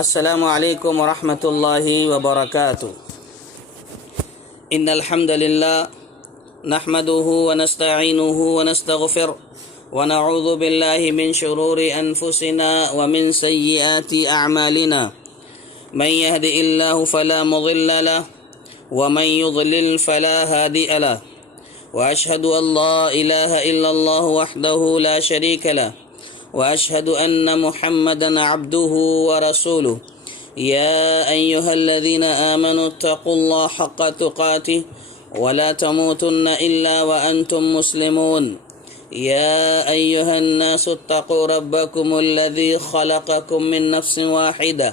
السلام علیکم ورحمۃ اللہ وبرکاتہ۔ ان الحمد للہ نحمده ونستعینه ونستغفر ونعوذ باللہ من شرور انفسنا ومن سیئات اعمالنا من يهد الله فلا مضل له ومن يضلل فلا هادي له واشهد ان لا اله الا الله وحده لا شريك له وأشهد أن محمدا عبده ورسوله يا أيها الذين آمنوا اتقوا الله حق تقاته ولا تموتن إلا وأنتم مسلمون يا أيها الناس اتقوا ربكم الذي خلقكم من نفس واحدة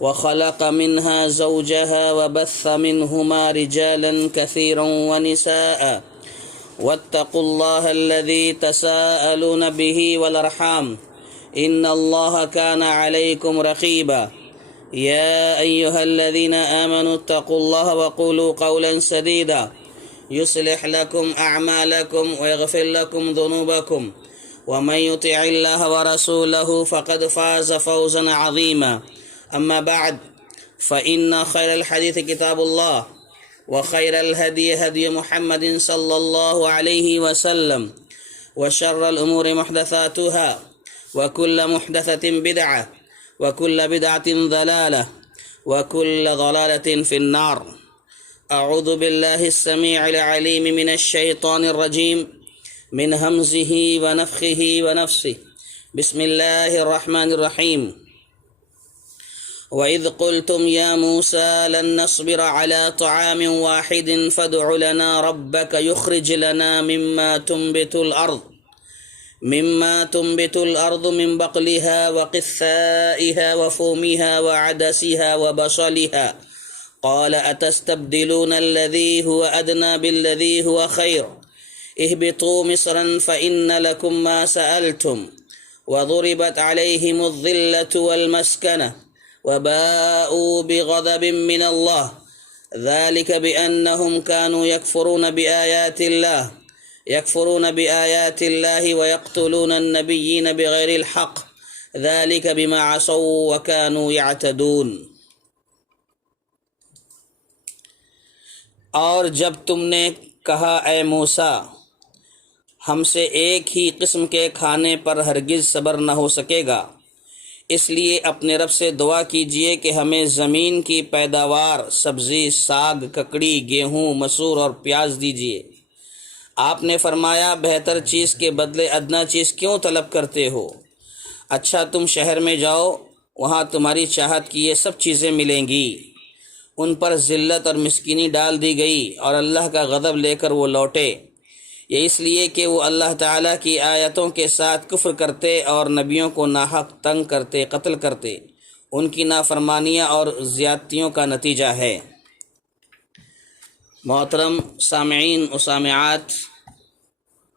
وخلق منها زوجها وبث منهما رجالا كثيرا ونساء واتقوا الله الذي تساءلون به والأرحام إن الله كان عليكم رقيبا يا أيها الذين آمنوا اتقوا الله وقولوا قولا سديدا يصلح لكم أعمالكم ويغفر لكم ذنوبكم ومن يطع الله ورسوله فقد فاز فوزا عظيما أما بعد فإن خير الحديث كتاب الله وخير الهدي هدي محمد صلى الله عليه وسلم وشر الأمور محدثاتها وكل محدثة بدعة وكل بدعة ضلالة وكل ضلالة في النار. أعوذ بالله السميع العليم من الشيطان الرجيم من همزه ونفخه ونفسه. بسم الله الرحمن الرحيم. وَإِذْ قُلْتُمْ يَا مُوسَى لَن نَّصْبِرَ عَلَى طَعَامٍ وَاحِدٍ فَادْعُ لَنَا رَبَّكَ يُخْرِجْ لَنَا مِمَّا تُنبِتُ الْأَرْضُ مِن بَقْلِهَا وَقِثَّائِهَا وَفُومِهَا وَعَدَسِهَا وَبَصَلِهَا قَالَ أَتَسْتَبْدِلُونَ الَّذِي هُوَ أَدْنَىٰ بِالَّذِي هُوَ خَيْرٌ اهْبِطُوا مِصْرًا فَإِنَّ لَكُم مَّا سَأَلْتُمْ وَضُرِبَتْ عَلَيْهِمُ الذِّلَّةُ وَالْمَسْكَنَةُ وباءوا بغضب من الله ذلك بأنهم كانوا يكفرون بآيات الله ويقتلون النبيين بغير الحق ذلك بما عصوا وكانوا يعتدون۔ اور جب تم نے کہا اے موسیٰ ہم سے ایک ہی قسم کے کھانے پر ہرگز صبر نہ ہو سکے گا، اس لیے اپنے رب سے دعا کیجئے کہ ہمیں زمین کی پیداوار سبزی، ساگ، ککڑی، گیہوں، مسور اور پیاز دیجئے۔ آپ نے فرمایا بہتر چیز کے بدلے ادنا چیز کیوں طلب کرتے ہو؟ اچھا تم شہر میں جاؤ، وہاں تمہاری چاہت کی یہ سب چیزیں ملیں گی۔ ان پر ذلت اور مسکینی ڈال دی گئی اور اللہ کا غضب لے کر وہ لوٹے، یہ اس لیے کہ وہ اللہ تعالیٰ کی آیتوں کے ساتھ کفر کرتے اور نبیوں کو ناحق تنگ کرتے، قتل کرتے۔ ان کی نافرمانیاں اور زیادتیوں کا نتیجہ ہے۔ محترم سامعین و سامعات،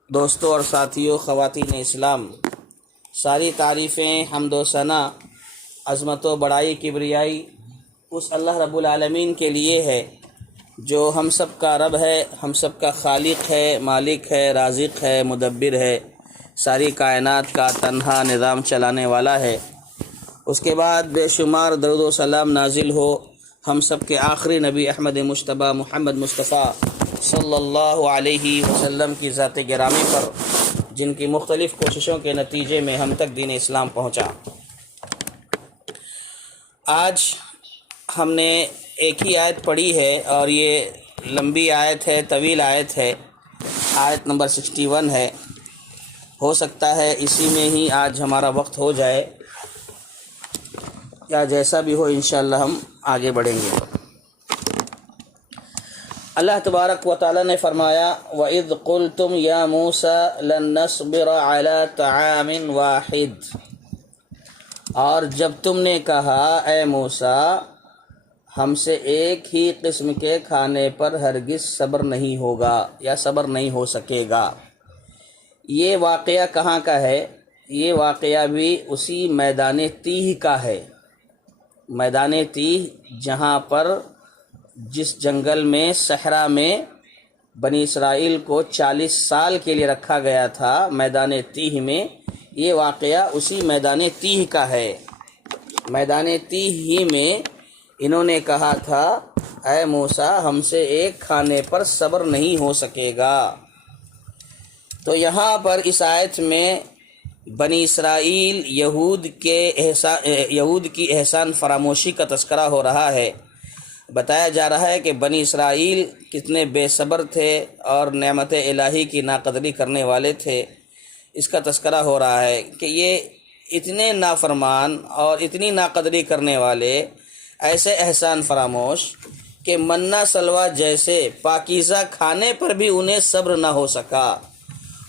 دوستوں اور ساتھیوں، خواتین اسلام، ساری تعریفیں، حمد و ثنا، عظمت و بڑائی، کبریائی اس اللہ رب العالمین کے لیے ہے جو ہم سب کا رب ہے، ہم سب کا خالق ہے، مالک ہے، رازق ہے، مدبر ہے، ساری کائنات کا تنہا نظام چلانے والا ہے۔ اس کے بعد بے شمار درود و سلام نازل ہو ہم سب کے آخری نبی احمد مجتبیٰ محمد مصطفیٰ صلی اللہ علیہ وسلم کی ذات گرامی پر، جن کی مختلف کوششوں کے نتیجے میں ہم تک دین اسلام پہنچا۔ آج ہم نے ایک ہی آیت پڑھی ہے اور یہ لمبی آیت ہے، طویل آیت ہے، آیت نمبر 61 ہے۔ ہو سکتا ہے اسی میں ہی آج ہمارا وقت ہو جائے، یا جیسا بھی ہو انشاءاللہ ہم آگے بڑھیں گے۔ اللہ تبارک و تعالی نے فرمایا وَإِذْ قُلْتُمْ يَا مُوسَى لَن نَّصْبِرَ عَلَى طَعَامٍ وَاحِدٍ، اور جب تم نے کہا اے موسیٰ ہم سے ایک ہی قسم کے کھانے پر ہرگز صبر نہیں ہوگا یا صبر نہیں ہو سکے گا۔ یہ واقعہ کہاں کا ہے؟ یہ واقعہ بھی اسی میدان تیہ کا ہے۔ میدان تیہ جہاں پر جس جنگل میں، صحرا میں بنی اسرائیل کو 40 سال کے لیے رکھا گیا تھا، میدان تیہ میں، یہ واقعہ اسی میدان تیہ کا ہے۔ میدان تیہ ہی میں انہوں نے کہا تھا اے موسیٰ ہم سے ایک کھانے پر صبر نہیں ہو سکے گا۔ تو یہاں پر اس آیت میں بنی اسرائیل یہود کی احسان فراموشی کا تذکرہ ہو رہا ہے۔ بتایا جا رہا ہے کہ بنی اسرائیل کتنے بے صبر تھے اور نعمت الہی کی ناقدری کرنے والے تھے، اس کا تذکرہ ہو رہا ہے کہ یہ اتنے نافرمان اور اتنی ناقدری کرنے والے، ایسے احسان فراموش کہ منہ سلوہ جیسے پاکیزہ کھانے پر بھی انہیں صبر نہ ہو سکا۔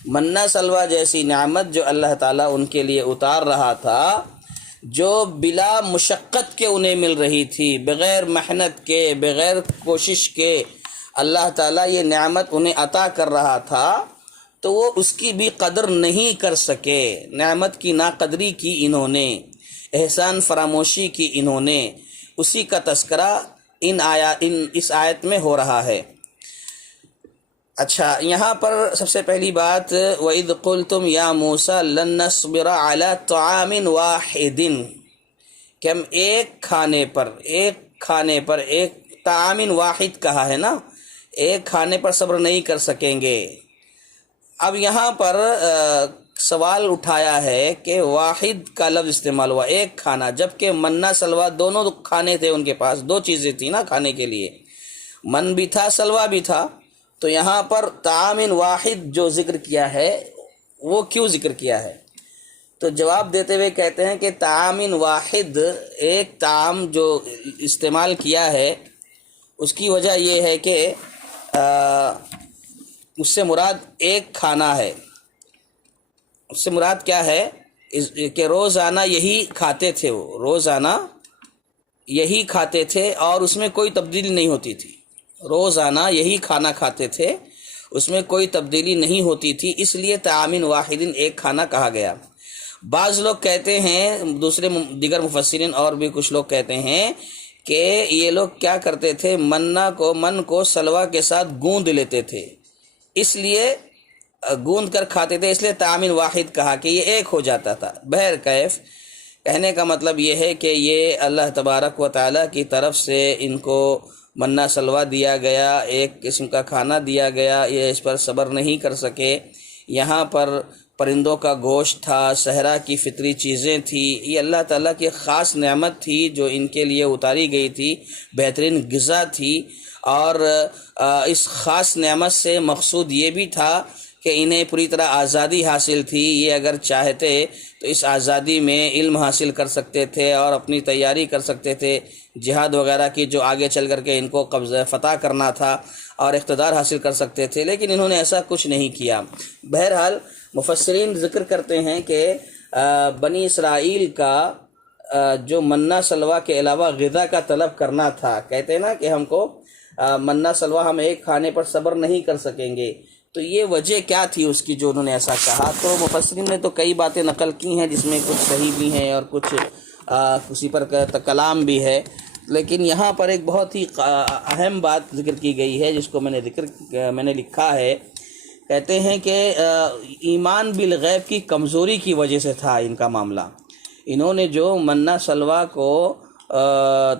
منہ سلوہ جیسی نعمت جو اللہ تعالیٰ ان کے لیے اتار رہا تھا، جو بلا مشقت کے انہیں مل رہی تھی، بغیر محنت کے، بغیر کوشش کے اللہ تعالیٰ یہ نعمت انہیں عطا کر رہا تھا، تو وہ اس کی بھی قدر نہیں کر سکے۔ نعمت کی ناقدری کی انہوں نے، احسان فراموشی کی انہوں نے، اسی کا تذکرہ اس آیت میں ہو رہا ہے۔ اچھا، یہاں پر سب سے پہلی بات وَإِذْ قُلْتُمْ يَا مُوسَىٰ لَن نَّصْبِرَ عَلَىٰ طَعَامٍ وَاحِدٍ، کہ ہم ایک کھانے پر ایک طعام واحد کہا ہے نا، ایک کھانے پر صبر نہیں کر سکیں گے۔ اب یہاں پر سوال اٹھایا ہے کہ واحد کا لفظ استعمال ہوا، ایک کھانا، جبکہ منہ سلوہ دونوں کھانے تھے ان کے پاس، دو چیزیں تھیں نا کھانے کے لیے، من بھی تھا سلوہ بھی تھا۔ تو یہاں پر طعام واحد جو ذکر کیا ہے وہ کیوں ذکر کیا ہے؟ تو جواب دیتے ہوئے کہتے ہیں کہ طعام واحد، ایک طعام جو استعمال کیا ہے اس کی وجہ یہ ہے کہ اس سے مراد ایک کھانا ہے۔ اس سے مراد کیا ہے کہ روزانہ یہی کھاتے تھے، وہ روزانہ یہی کھاتے تھے اور اس میں کوئی تبدیلی نہیں ہوتی تھی، روزانہ یہی کھانا کھاتے تھے، اس میں کوئی تبدیلی نہیں ہوتی تھی، اس لیے طعام واحد ایک کھانا کہا گیا۔ بعض لوگ کہتے ہیں، دیگر مفسرین اور بھی کچھ لوگ کہتے ہیں کہ یہ لوگ کیا کرتے تھے، من کو سلوہ کے ساتھ گوندھ لیتے تھے، اس لیے گوندھ کر کھاتے تھے، اس لیے طعام واحد کہا کہ یہ ایک ہو جاتا تھا۔ بہرکیف کہنے کا مطلب یہ ہے کہ یہ اللہ تبارک و تعالیٰ کی طرف سے ان کو منہ سلوہ دیا گیا، ایک قسم کا کھانا دیا گیا، یہ اس پر صبر نہیں کر سکے۔ یہاں پر پرندوں کا گوشت تھا، صحرا کی فطری چیزیں تھیں، یہ اللہ تعالیٰ کی خاص نعمت تھی جو ان کے لیے اتاری گئی تھی، بہترین غذا تھی، اور اس خاص نعمت سے مقصود یہ بھی تھا کہ انہیں پوری طرح آزادی حاصل تھی، یہ اگر چاہتے تو اس آزادی میں علم حاصل کر سکتے تھے اور اپنی تیاری کر سکتے تھے جہاد وغیرہ کی، جو آگے چل کر کے ان کو قبضہ فتح کرنا تھا اور اقتدار حاصل کر سکتے تھے، لیکن انہوں نے ایسا کچھ نہیں کیا۔ بہرحال مفسرین ذکر کرتے ہیں کہ بنی اسرائیل کا جو منہ سلوہ کے علاوہ غذا کا طلب کرنا تھا، کہتے ہیں نا کہ ہم کو منہ سلوہ ہم ایک کھانے پر صبر نہیں کر سکیں گے، تو یہ وجہ کیا تھی اس کی جو انہوں نے ایسا کہا؟ تو مفسرین نے تو کئی باتیں نقل کی ہیں جس میں کچھ صحیح بھی ہیں اور کچھ کسی پر کلام بھی ہے، لیکن یہاں پر ایک بہت ہی اہم بات ذکر کی گئی ہے جس کو میں نے لکھا ہے۔ کہتے ہیں کہ ایمان بالغیب کی کمزوری کی وجہ سے تھا ان کا معاملہ۔ انہوں نے جو منہ سلوہ کو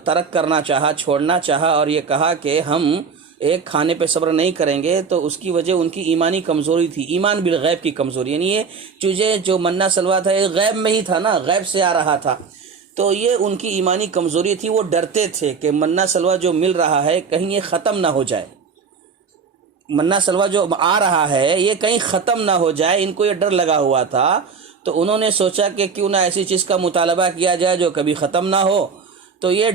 ترک کرنا چاہا، چھوڑنا چاہا، اور یہ کہا کہ ہم ایک کھانے پہ صبر نہیں کریں گے، تو اس کی وجہ ان کی ایمانی کمزوری تھی، ایمان بالغیب کی کمزوری، یعنی یہ چیزیں جو منہ سلوہ تھا یہ غیب میں ہی تھا نا، غیب سے آ رہا تھا، تو یہ ان کی ایمانی کمزوری تھی۔ وہ ڈرتے تھے کہ منہ سلوہ جو مل رہا ہے کہیں یہ ختم نہ ہو جائے، منہ سلوہ جو آ رہا ہے یہ کہیں ختم نہ ہو جائے، ان کو یہ ڈر لگا ہوا تھا، تو انہوں نے سوچا کہ کیوں نہ ایسی چیز کا مطالبہ کیا جائے جو کبھی ختم نہ ہو، تو یہ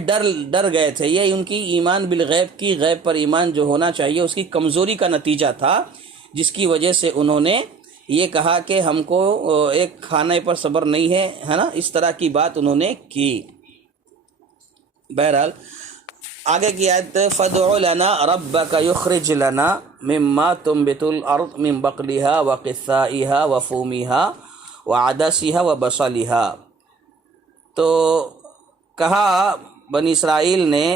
ڈر گئے تھے۔ یہ ان کی ایمان بالغیب کی، غیب پر ایمان جو ہونا چاہیے اس کی کمزوری کا نتیجہ تھا، جس کی وجہ سے انہوں نے یہ کہا کہ ہم کو ایک کھانے پر صبر نہیں ہے نا، اس طرح کی بات انہوں نے کی۔ بہرحال آگے کی آیت فَادْعُ لَنَا رَبَّكَ يُخْرِجْ لَنَا مِمَّا تُنبِتُ الْأَرْضُ مِن بَقْلِهَا وَقِثَّائِهَا وَفُومِهَا وَعَدَسِهَا وَبَصَلِهَا۔ تو کہا بنی اسرائیل نے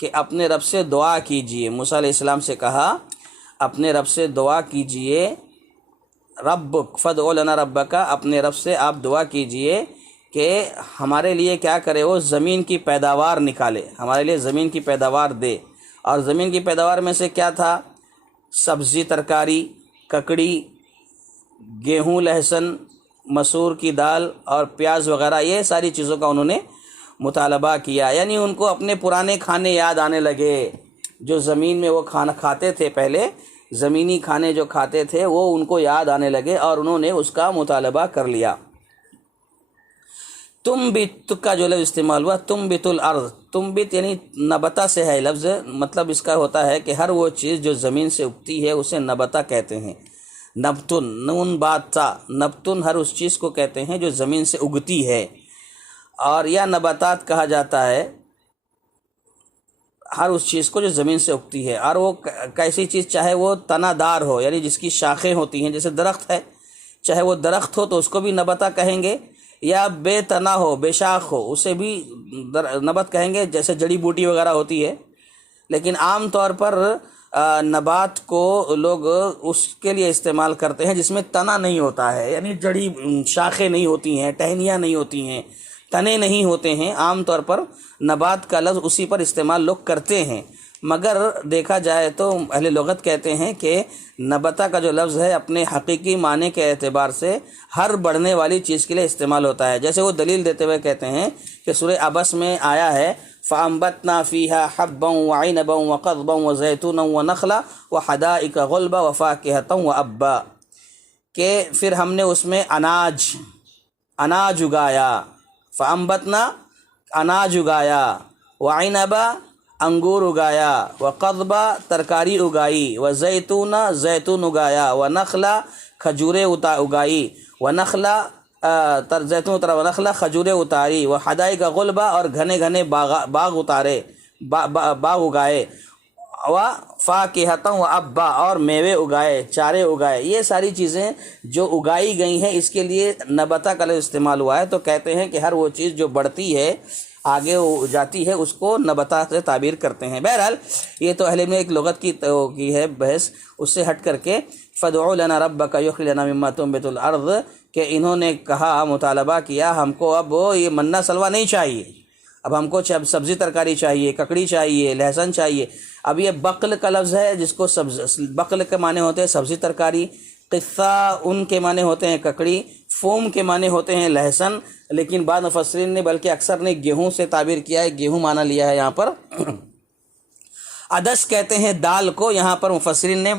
کہ اپنے رب سے دعا کیجئے، موسیٰ علیہ السلام سے کہا اپنے رب سے دعا کیجئے، ربک فدعو لنا ربک، اپنے رب سے آپ دعا کیجئے کہ ہمارے لیے کیا کرے، وہ زمین کی پیداوار نکالے، ہمارے لیے زمین کی پیداوار دے۔ اور زمین کی پیداوار میں سے کیا تھا؟ سبزی، ترکاری، ککڑی، گیہوں، لہسن، مسور کی دال اور پیاز وغیرہ، یہ ساری چیزوں کا انہوں نے مطالبہ کیا۔ یعنی ان کو اپنے پرانے کھانے یاد آنے لگے، جو زمین میں وہ کھانا کھاتے تھے پہلے، زمینی کھانے جو کھاتے تھے وہ ان کو یاد آنے لگے اور انہوں نے اس کا مطالبہ کر لیا۔ تنبت کا جو لفظ استعمال ہوا، تنبت الارض، تنبت یعنی نبتا سے ہے لفظ، مطلب اس کا ہوتا ہے کہ ہر وہ چیز جو زمین سے اگتی ہے اسے نبتا کہتے ہیں۔ نبتن، نون بات تا، نبتن ہر اس چیز کو کہتے ہیں جو زمین سے اگتی ہے، اور یا نباتات کہا جاتا ہے ہر اس چیز کو جو زمین سے اگتی ہے، اور وہ کیسی چیز، چاہے وہ تنا دار ہو یعنی جس کی شاخیں ہوتی ہیں، جیسے درخت ہے، چاہے وہ درخت ہو تو اس کو بھی نبتا کہیں گے، یا بے تنا ہو، بے شاخ ہو، اسے بھی نبت کہیں گے، جیسے جڑی بوٹی وغیرہ ہوتی ہے۔ لیکن عام طور پر نبات کو لوگ اس کے لیے استعمال کرتے ہیں جس میں تنا نہیں ہوتا ہے، یعنی جڑی شاخیں نہیں ہوتی ہیں، ٹہنیاں نہیں ہوتی ہیں، تنے نہیں ہوتے ہیں۔ عام طور پر نبات کا لفظ اسی پر استعمال لوگ کرتے ہیں، مگر دیکھا جائے تو اہل لغت کہتے ہیں کہ نبتا کا جو لفظ ہے اپنے حقیقی معنی کے اعتبار سے ہر بڑھنے والی چیز کے لیے استعمال ہوتا ہے۔ جیسے وہ دلیل دیتے ہوئے کہتے ہیں کہ سورہ عبس میں آیا ہے فَأَنبَتْنَا فِيهَا حَبًّا وَعِنَبًا وَقَضْبًا وَزَيْتُونًا وَنَخْلًا وَحَدَائِقَ غُلْبًا وَفَاكِهَةً وَأَبًّا، کہ پھر ہم نے اس میں اناج اگایا، فَأَنبَتْنَا اناج اگایا، وَعِنَبًا انگور اگایا، وَقَضْبًا ترکاری اگائی، وَزَيْتُونًا زیتون اگایا، وَنَخْلًا کھجوریں اگائی، وَنَخْلًا زیتون اتارا، ونخلا کھجوریں اتاری، وہ حدائق غلبہ اور گھنے گھنے باغ اتارے، باغ اگائے، و فاکہۃ و ابا اور میوے اگائے، چارے اگائے۔ یہ ساری چیزیں جو اگائی گئی ہیں اس کے لیے نبتا کا لفظ استعمال ہوا ہے۔ تو کہتے ہیں کہ ہر وہ چیز جو بڑھتی ہے، آگے جاتی ہے، اس کو نبتا سے تعبیر کرتے ہیں۔ بہرحال یہ تو اہل میں ایک لغت کی ہے بحث، اس سے ہٹ کر کے فَادْعُ لَنَا رَبَّكَ يُخْرِجْ لَنَا مِمَّا تُنبِتُ الْأَرْضُ، کہ انہوں نے کہا، مطالبہ کیا، ہم کو اب یہ منہ سلوہ نہیں چاہیے، اب ہم کو سبزی ترکاری چاہیے، ککڑی چاہیے، لہسن چاہیے۔ اب یہ بقل کا لفظ ہے جس کو بقل کے معنی ہوتے ہیں سبزی ترکاری، قصہ ان کے معنی ہوتے ہیں ککڑی، فوم کے معنی ہوتے ہیں لہسن، لیکن بعض مفسرین نے بلکہ اکثر نے گیہوں سے تعبیر کیا ہے، گیہوں معنی لیا ہے یہاں پر۔ عدس کہتے ہیں دال کو، یہاں پر مفسرین نے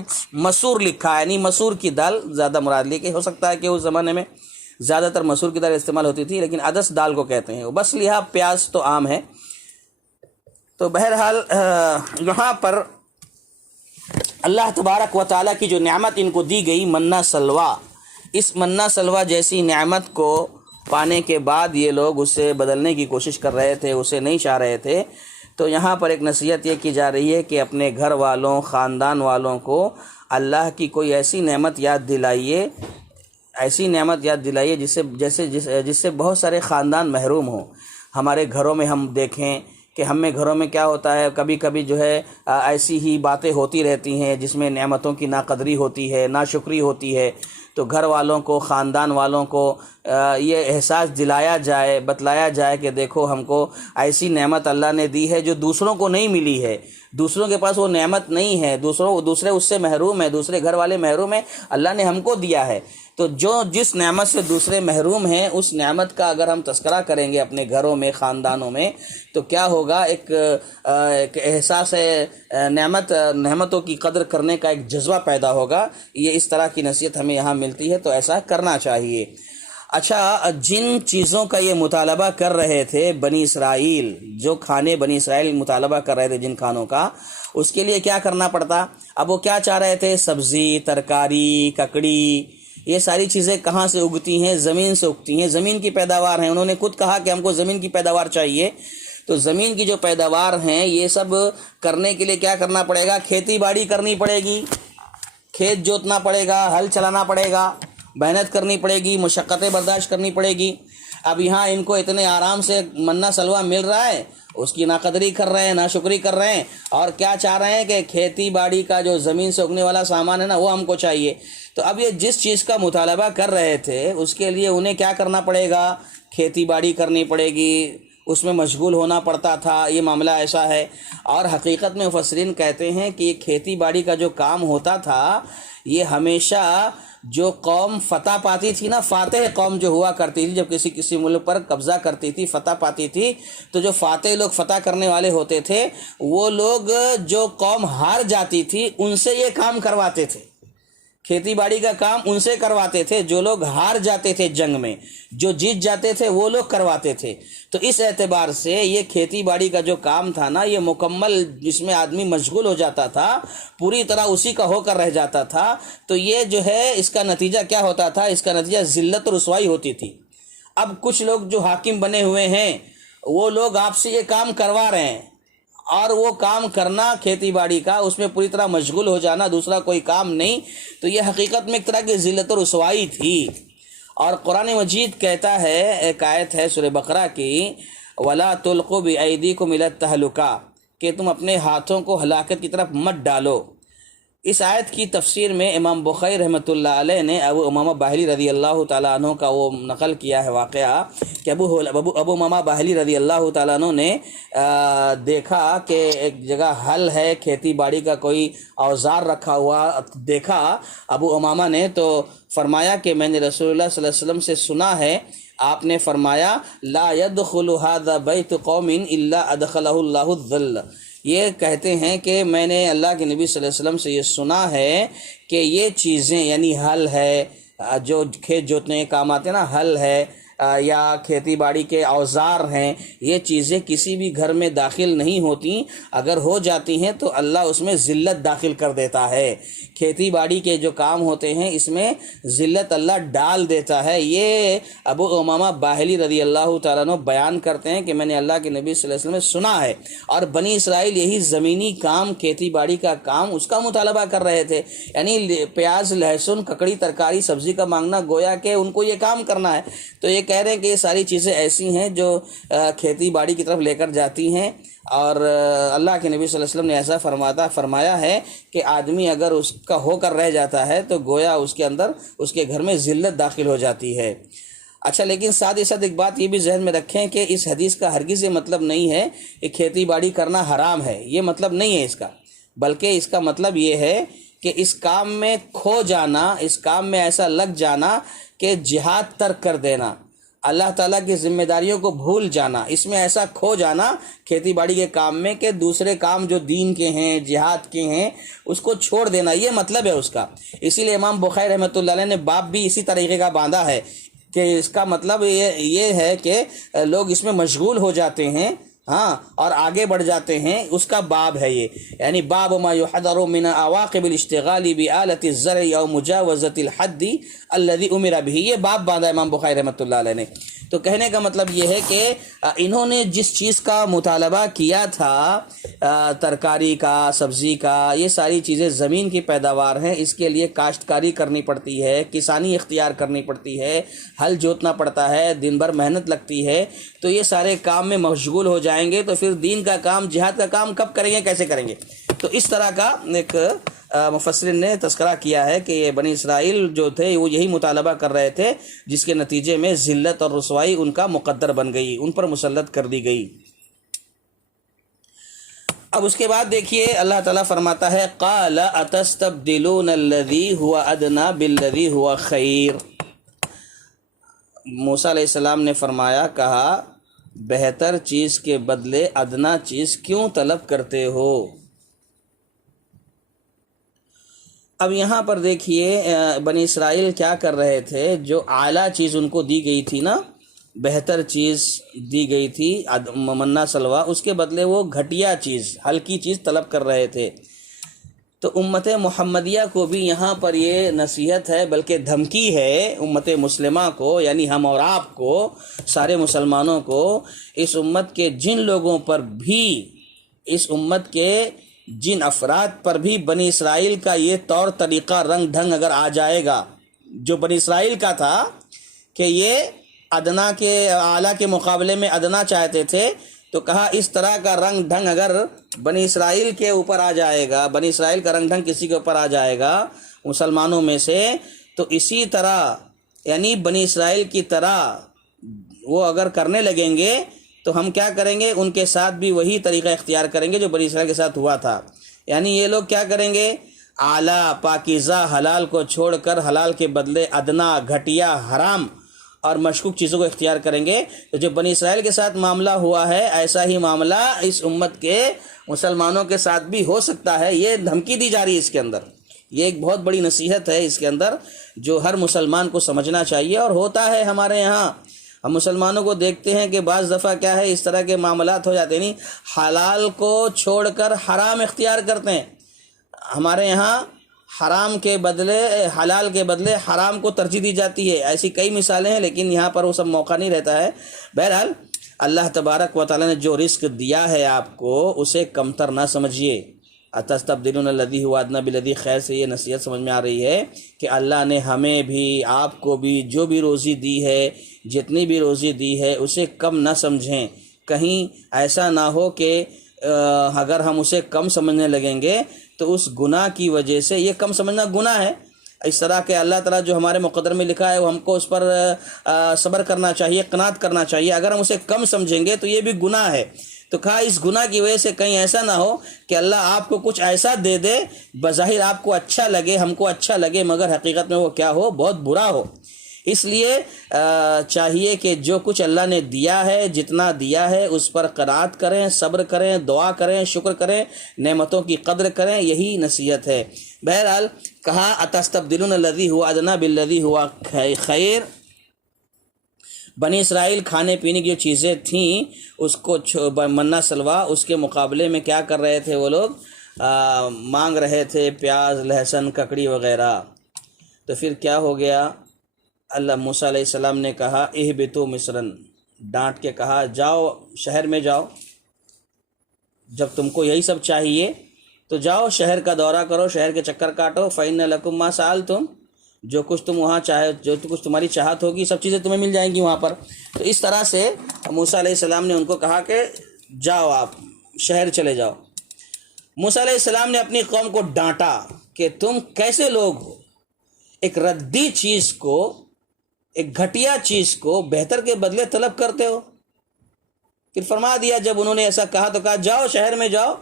مسور لکھا ہے، یعنی مسور کی دال زیادہ مراد لی، کہ ہو سکتا ہے کہ اس زمانے میں زیادہ تر مسور کی دال استعمال ہوتی تھی، لیکن عدس دال کو کہتے ہیں۔ بس لہٰ پیاز تو عام ہے۔ تو بہرحال یہاں پر اللہ تبارک و تعالیٰ کی جو نعمت ان کو دی گئی منہ سلوہ، اس منہ سلوہ جیسی نعمت کو پانے کے بعد یہ لوگ اسے بدلنے کی کوشش کر رہے تھے، اسے نہیں چاہ رہے تھے۔ تو یہاں پر ایک نصیحت یہ کی جا رہی ہے کہ اپنے گھر والوں، خاندان والوں کو اللہ کی کوئی ایسی نعمت یاد دلائیے، ایسی نعمت یاد دلائیے جس سے بہت سارے خاندان محروم ہوں۔ ہمارے گھروں میں ہم دیکھیں کہ ہمیں گھروں میں کیا ہوتا ہے، کبھی کبھی جو ہے ایسی ہی باتیں ہوتی رہتی ہیں جس میں نعمتوں کی ناقدری ہوتی ہے، ناشکری ہوتی ہے۔ تو گھر والوں کو، خاندان والوں کو یہ احساس دلایا جائے، بتلایا جائے کہ دیکھو ہم کو ایسی نعمت اللہ نے دی ہے جو دوسروں کو نہیں ملی ہے، دوسروں کے پاس وہ نعمت نہیں ہے، دوسرے اس سے محروم ہیں، دوسرے گھر والے محروم ہیں، اللہ نے ہم کو دیا ہے۔ تو جس نعمت سے دوسرے محروم ہیں، اس نعمت کا اگر ہم تذکرہ کریں گے اپنے گھروں میں، خاندانوں میں، تو کیا ہوگا، ایک احساس نعمتوں کی قدر کرنے کا ایک جذبہ پیدا ہوگا۔ یہ اس طرح کی نصیحت ہمیں یہاں ملتی ہے، تو ایسا کرنا چاہیے۔ اچھا، جن چیزوں کا یہ مطالبہ کر رہے تھے بنی اسرائیل، جو کھانے بنی اسرائیل مطالبہ کر رہے تھے جن کھانوں کا، اس کے لیے کیا کرنا پڑتا؟ اب وہ کیا چاہ رہے تھے؟ سبزی، ترکاری، ککڑی، یہ ساری چیزیں کہاں سے اگتی ہیں؟ زمین سے اگتی ہیں، زمین کی پیداوار ہیں۔ انہوں نے خود کہا کہ ہم کو زمین کی پیداوار چاہیے۔ تو زمین کی جو پیداوار ہیں، یہ سب کرنے کے لیے کیا کرنا پڑے گا؟ کھیتی باڑی کرنی پڑے گی، کھیت جوتنا پڑے گا، ہل چلانا پڑے گا، محنت کرنی پڑے گی، مشقتیں برداشت کرنی پڑے گی۔ اب یہاں ان کو اتنے آرام سے منہ سلوہ مل رہا ہے، اس کی ناقدری کر رہے ہیں، ناشکری کر رہے ہیں، اور کیا چاہ رہے ہیں کہ کھیتی باڑی کا جو زمین سے اگنے والا سامان ہے نا، وہ ہم کو چاہیے۔ تو اب یہ جس چیز کا مطالبہ کر رہے تھے اس کے لیے انہیں کیا کرنا پڑے گا؟ کھیتی باڑی کرنی پڑے گی، اس میں مشغول ہونا پڑتا تھا، یہ معاملہ ایسا ہے۔ اور حقیقت میں مفسرین کہتے ہیں کہ یہ کھیتی باڑی کا جو کام ہوتا تھا یہ ہمیشہ جو قوم فتح پاتی تھی نا، فاتح قوم جو ہوا کرتی تھی، جب کسی ملک پر قبضہ کرتی تھی، فتح پاتی تھی، تو جو فاتح لوگ، فتح کرنے والے ہوتے تھے، وہ لوگ جو قوم ہار جاتی تھی ان سے یہ کام کرواتے تھے، کھیتی باڑی کا کام ان سے کرواتے تھے۔ جو لوگ ہار جاتے تھے جنگ میں، جو جیت جاتے تھے وہ لوگ کرواتے تھے۔ تو اس اعتبار سے یہ کھیتی باڑی کا جو کام تھا نا، یہ مکمل، جس میں آدمی مشغول ہو جاتا تھا، پوری طرح اسی کا ہو کر رہ جاتا تھا، تو یہ جو ہے اس کا نتیجہ کیا ہوتا تھا؟ اس کا نتیجہ ذلت و رسوائی ہوتی تھی۔ اب کچھ لوگ جو حاکم بنے ہوئے ہیں وہ لوگ آپ سے یہ کام کروا رہے ہیں، اور وہ کام کرنا کھیتی باڑی کا، اس میں پوری طرح مشغول ہو جانا، دوسرا کوئی کام نہیں، تو یہ حقیقت میں ایک طرح کی ذلت و رسوائی تھی۔ اور قرآن مجید کہتا ہے، ایک آیت ہے سورہ بقرہ کی، وَلَا تُلْقُوا بِأَيْدِيكُمْ إِلَى التَّهْلُكَةِ، کہ تم اپنے ہاتھوں کو ہلاکت کی طرف مت ڈالو۔ اس آیت کی تفسیر میں امام بخاری رحمۃ اللہ علیہ نے ابو امامہ باہلی رضی اللہ تعالیٰ عنہ کا وہ نقل کیا ہے واقعہ کہ ابو امامہ باہلی رضی اللہ تعالیٰ عنہ نے دیکھا کہ ایک جگہ ہل ہے، کھیتی باڑی کا کوئی اوزار رکھا ہوا دیکھا ابو امامہ نے، تو فرمایا کہ میں نے رسول اللہ صلی اللہ علیہ وسلم سے سنا ہے، آپ نے فرمایا لا يدخل هذا بیت قوم الا ادخلہ اللہ الذل، یہ کہتے ہیں کہ میں نے اللہ کے نبی صلی اللہ علیہ وسلم سے یہ سنا ہے کہ یہ چیزیں، یعنی ہل ہے، جو کھیت جوتنے کے کام آتے ہیں نا، ہل ہے یا کھیتی باڑی کے اوزار ہیں، یہ چیزیں کسی بھی گھر میں داخل نہیں ہوتی، اگر ہو جاتی ہیں تو اللہ اس میں ذلت داخل کر دیتا ہے۔ کھیتی باڑی کے جو کام ہوتے ہیں اس میں ذلت اللہ ڈال دیتا ہے۔ یہ ابو امامہ باہلی رضی اللہ تعالیٰ عنہ بیان کرتے ہیں کہ میں نے اللہ کے نبی صلی اللہ علیہ وسلم سے سنا ہے، اور بنی اسرائیل یہی زمینی کام، کھیتی باڑی کا کام، اس کا مطالبہ کر رہے تھے، یعنی پیاز، لہسن، ککڑی، ترکاری، سبزی کا مانگنا، گویا کہ ان کو یہ کام کرنا ہے۔ تو یہ کہہ رہے ہیں کہ یہ ساری چیزیں ایسی ہیں جو کھیتی باڑی کی طرف لے کر جاتی ہیں، اور اللہ کے نبی صلی اللہ علیہ وسلم نے ایسا فرمایا ہے کہ آدمی اگر اس کا ہو کر رہ جاتا ہے تو گویا اس کے اندر، اس کے گھر میں ذلت داخل ہو جاتی ہے۔ اچھا، لیکن ساتھ ہی ساتھ ایک بات یہ بھی ذہن میں رکھیں کہ اس حدیث کا ہرگز یہ مطلب نہیں ہے کہ کھیتی باڑی کرنا حرام ہے، یہ مطلب نہیں ہے اس کا، بلکہ اس کا مطلب یہ ہے کہ اس کام میں کھو جانا، اس کام میں ایسا لگ جانا کہ جہاد ترک کر دینا، اللہ تعالیٰ کی ذمہ داریوں کو بھول جانا، اس میں ایسا کھو جانا کھیتی باڑی کے کام میں کہ دوسرے کام جو دین کے ہیں، جہاد کے ہیں، اس کو چھوڑ دینا، یہ مطلب ہے اس کا۔ اسی لیے امام بخاری رحمۃ اللہ علیہ نے باب بھی اسی طریقے کا باندھا ہے کہ اس کا مطلب یہ ہے کہ لوگ اس میں مشغول ہو جاتے ہیں، ہاں، اور آگے بڑھ جاتے ہیں، اس کا باب ہے یہ، یعنی باب ما يحذر من عواقب الاشتغال بآلة الزرع او مجاوزة الحد الذي امر به، یہ باب باندھا امام بخاری رحمۃ اللہ علیہ نے۔ تو کہنے کا مطلب یہ ہے کہ انہوں نے جس چیز کا مطالبہ کیا تھا، ترکاری کا، سبزی کا، یہ ساری چیزیں زمین کی پیداوار ہیں، اس کے لیے کاشتکاری کرنی پڑتی ہے، کسانی اختیار کرنی پڑتی ہے، ہل جوتنا پڑتا ہے، دن بھر محنت لگتی ہے، تو یہ سارے کام میں مشغول ہو جائیں گے تو پھر دین کا کام، جہاد کا کام کب کریں گے، کیسے کریں گے؟ تو اس طرح کا ایک مفسرین نے تذکرہ کیا ہے کہ یہ بنی اسرائیل جو تھے وہ یہی مطالبہ کر رہے تھے، جس کے نتیجے میں ذلت اور رسوائی ان کا مقدر بن گئی، ان پر مسلط کر دی گئی۔ اب اس کے بعد دیکھیے اللہ تعالیٰ فرماتا ہے قال اتستبدلون الذی هو ادنی بالذی هو خیر، موسیٰ علیہ السلام نے فرمایا، کہا بہتر چیز کے بدلے ادنا چیز کیوں طلب کرتے ہو؟ اب یہاں پر دیکھیے بنی اسرائیل کیا کر رہے تھے، جو اعلیٰ چیز ان کو دی گئی تھی نا، بہتر چیز دی گئی تھی منا سلوا، اس کے بدلے وہ گھٹیا چیز، ہلکی چیز طلب کر رہے تھے۔ تو امت محمدیہ کو بھی یہاں پر یہ نصیحت ہے، بلکہ دھمکی ہے امت مسلمہ کو، یعنی ہم اور آپ کو، سارے مسلمانوں کو، اس امت کے جن لوگوں پر بھی، اس امت کے جن افراد پر بھی بنی اسرائیل کا یہ طور طریقہ، رنگ ڈھنگ اگر آ جائے گا جو بنی اسرائیل کا تھا کہ یہ ادنا کے اعلیٰ کے مقابلے میں ادنا چاہتے تھے، تو کہا اس طرح کا رنگ ڈھنگ اگر بنی اسرائیل کے اوپر آ جائے گا، بنی اسرائیل کا رنگ ڈھنگ کسی کے اوپر آ جائے گا مسلمانوں میں سے، تو اسی طرح، یعنی بنی اسرائیل کی طرح وہ اگر کرنے لگیں گے تو ہم کیا کریں گے، ان کے ساتھ بھی وہی طریقہ اختیار کریں گے جو بنی اسرائیل کے ساتھ ہوا تھا. یعنی یہ لوگ کیا کریں گے، اعلیٰ پاکیزہ حلال کو چھوڑ کر حلال کے بدلے ادنا، گھٹیا، حرام اور مشکوک چیزوں کو اختیار کریں گے. تو جو بنی اسرائیل کے ساتھ معاملہ ہوا ہے ایسا ہی معاملہ اس امت کے مسلمانوں کے ساتھ بھی ہو سکتا ہے. یہ دھمکی دی جا رہی ہے اس کے اندر. یہ ایک بہت بڑی نصیحت ہے اس کے اندر جو ہر مسلمان کو سمجھنا چاہیے. اور ہوتا ہے ہمارے یہاں، ہم مسلمانوں کو دیکھتے ہیں کہ بعض دفعہ کیا ہے اس طرح کے معاملات ہو جاتے ہیں، نہیں حلال کو چھوڑ کر حرام اختیار کرتے ہیں. ہمارے یہاں حرام کے بدلے حلال کے بدلے حرام کو ترجیح دی جاتی ہے. ایسی کئی مثالیں ہیں لیکن یہاں پر وہ سب موقع نہیں رہتا ہے. بہرحال اللہ تبارک و تعالیٰ نے جو رزق دیا ہے آپ کو اسے کمتر نہ سمجھیے. اتستبدلون الذی هو ادنی بالذی خیر سے یہ نصیحت سمجھ میں آ رہی ہے کہ اللہ نے ہمیں بھی آپ کو بھی جو بھی روزی دی ہے، جتنی بھی روزی دی ہے اسے کم نہ سمجھیں. کہیں ایسا نہ ہو کہ اگر ہم اسے کم سمجھنے لگیں گے تو اس گناہ کی وجہ سے، یہ کم سمجھنا گناہ ہے اس طرح کہ اللہ تعالیٰ جو ہمارے مقدر میں لکھا ہے وہ ہم کو اس پر صبر کرنا چاہیے، قناعت کرنا چاہیے. اگر ہم اسے کم سمجھیں گے تو یہ بھی گناہ ہے. تو کہا اس گناہ کی وجہ سے کہیں ایسا نہ ہو کہ اللہ آپ کو کچھ ایسا دے دے بظاہر آپ کو اچھا لگے، ہم کو اچھا لگے، مگر حقیقت میں وہ کیا ہو، بہت برا ہو. اس لیے چاہیے کہ جو کچھ اللہ نے دیا ہے، جتنا دیا ہے اس پر قناعت کریں، صبر کریں، دعا کریں، شکر کریں، نعمتوں کی قدر کریں. یہی نصیحت ہے. بہرحال کہا اتستبدلون الذی هو ادنی بالذی هو خیر. بنی اسرائیل کھانے پینے کی جو چیزیں تھیں اس کو منہ سلوا، اس کے مقابلے میں کیا کر رہے تھے وہ لوگ، مانگ رہے تھے پیاز، لہسن، ککڑی وغیرہ. تو پھر کیا ہو گیا، اللہ موسیٰ علیہ السلام نے کہا اہبطوا مصرن، ڈانٹ کے کہا جاؤ شہر میں جاؤ. جب تم کو یہی سب چاہیے تو جاؤ شہر کا دورہ کرو، شہر کے چکر کاٹو. فإن لکم ما سألتم، جو کچھ تم وہاں چاہے، جو کچھ تمہاری چاہت ہوگی سب چیزیں تمہیں مل جائیں گی وہاں پر. تو اس طرح سے موسیٰ علیہ السلام نے ان کو کہا کہ جاؤ آپ شہر چلے جاؤ. موسیٰ علیہ السلام نے اپنی قوم کو ڈانٹا کہ تم کیسے لوگ ہو، ایک ردی چیز کو، ایک گھٹیا چیز کو بہتر کے بدلے طلب کرتے ہو. پھر فرما دیا جب انہوں نے ایسا کہا تو کہا جاؤ شہر میں جاؤ،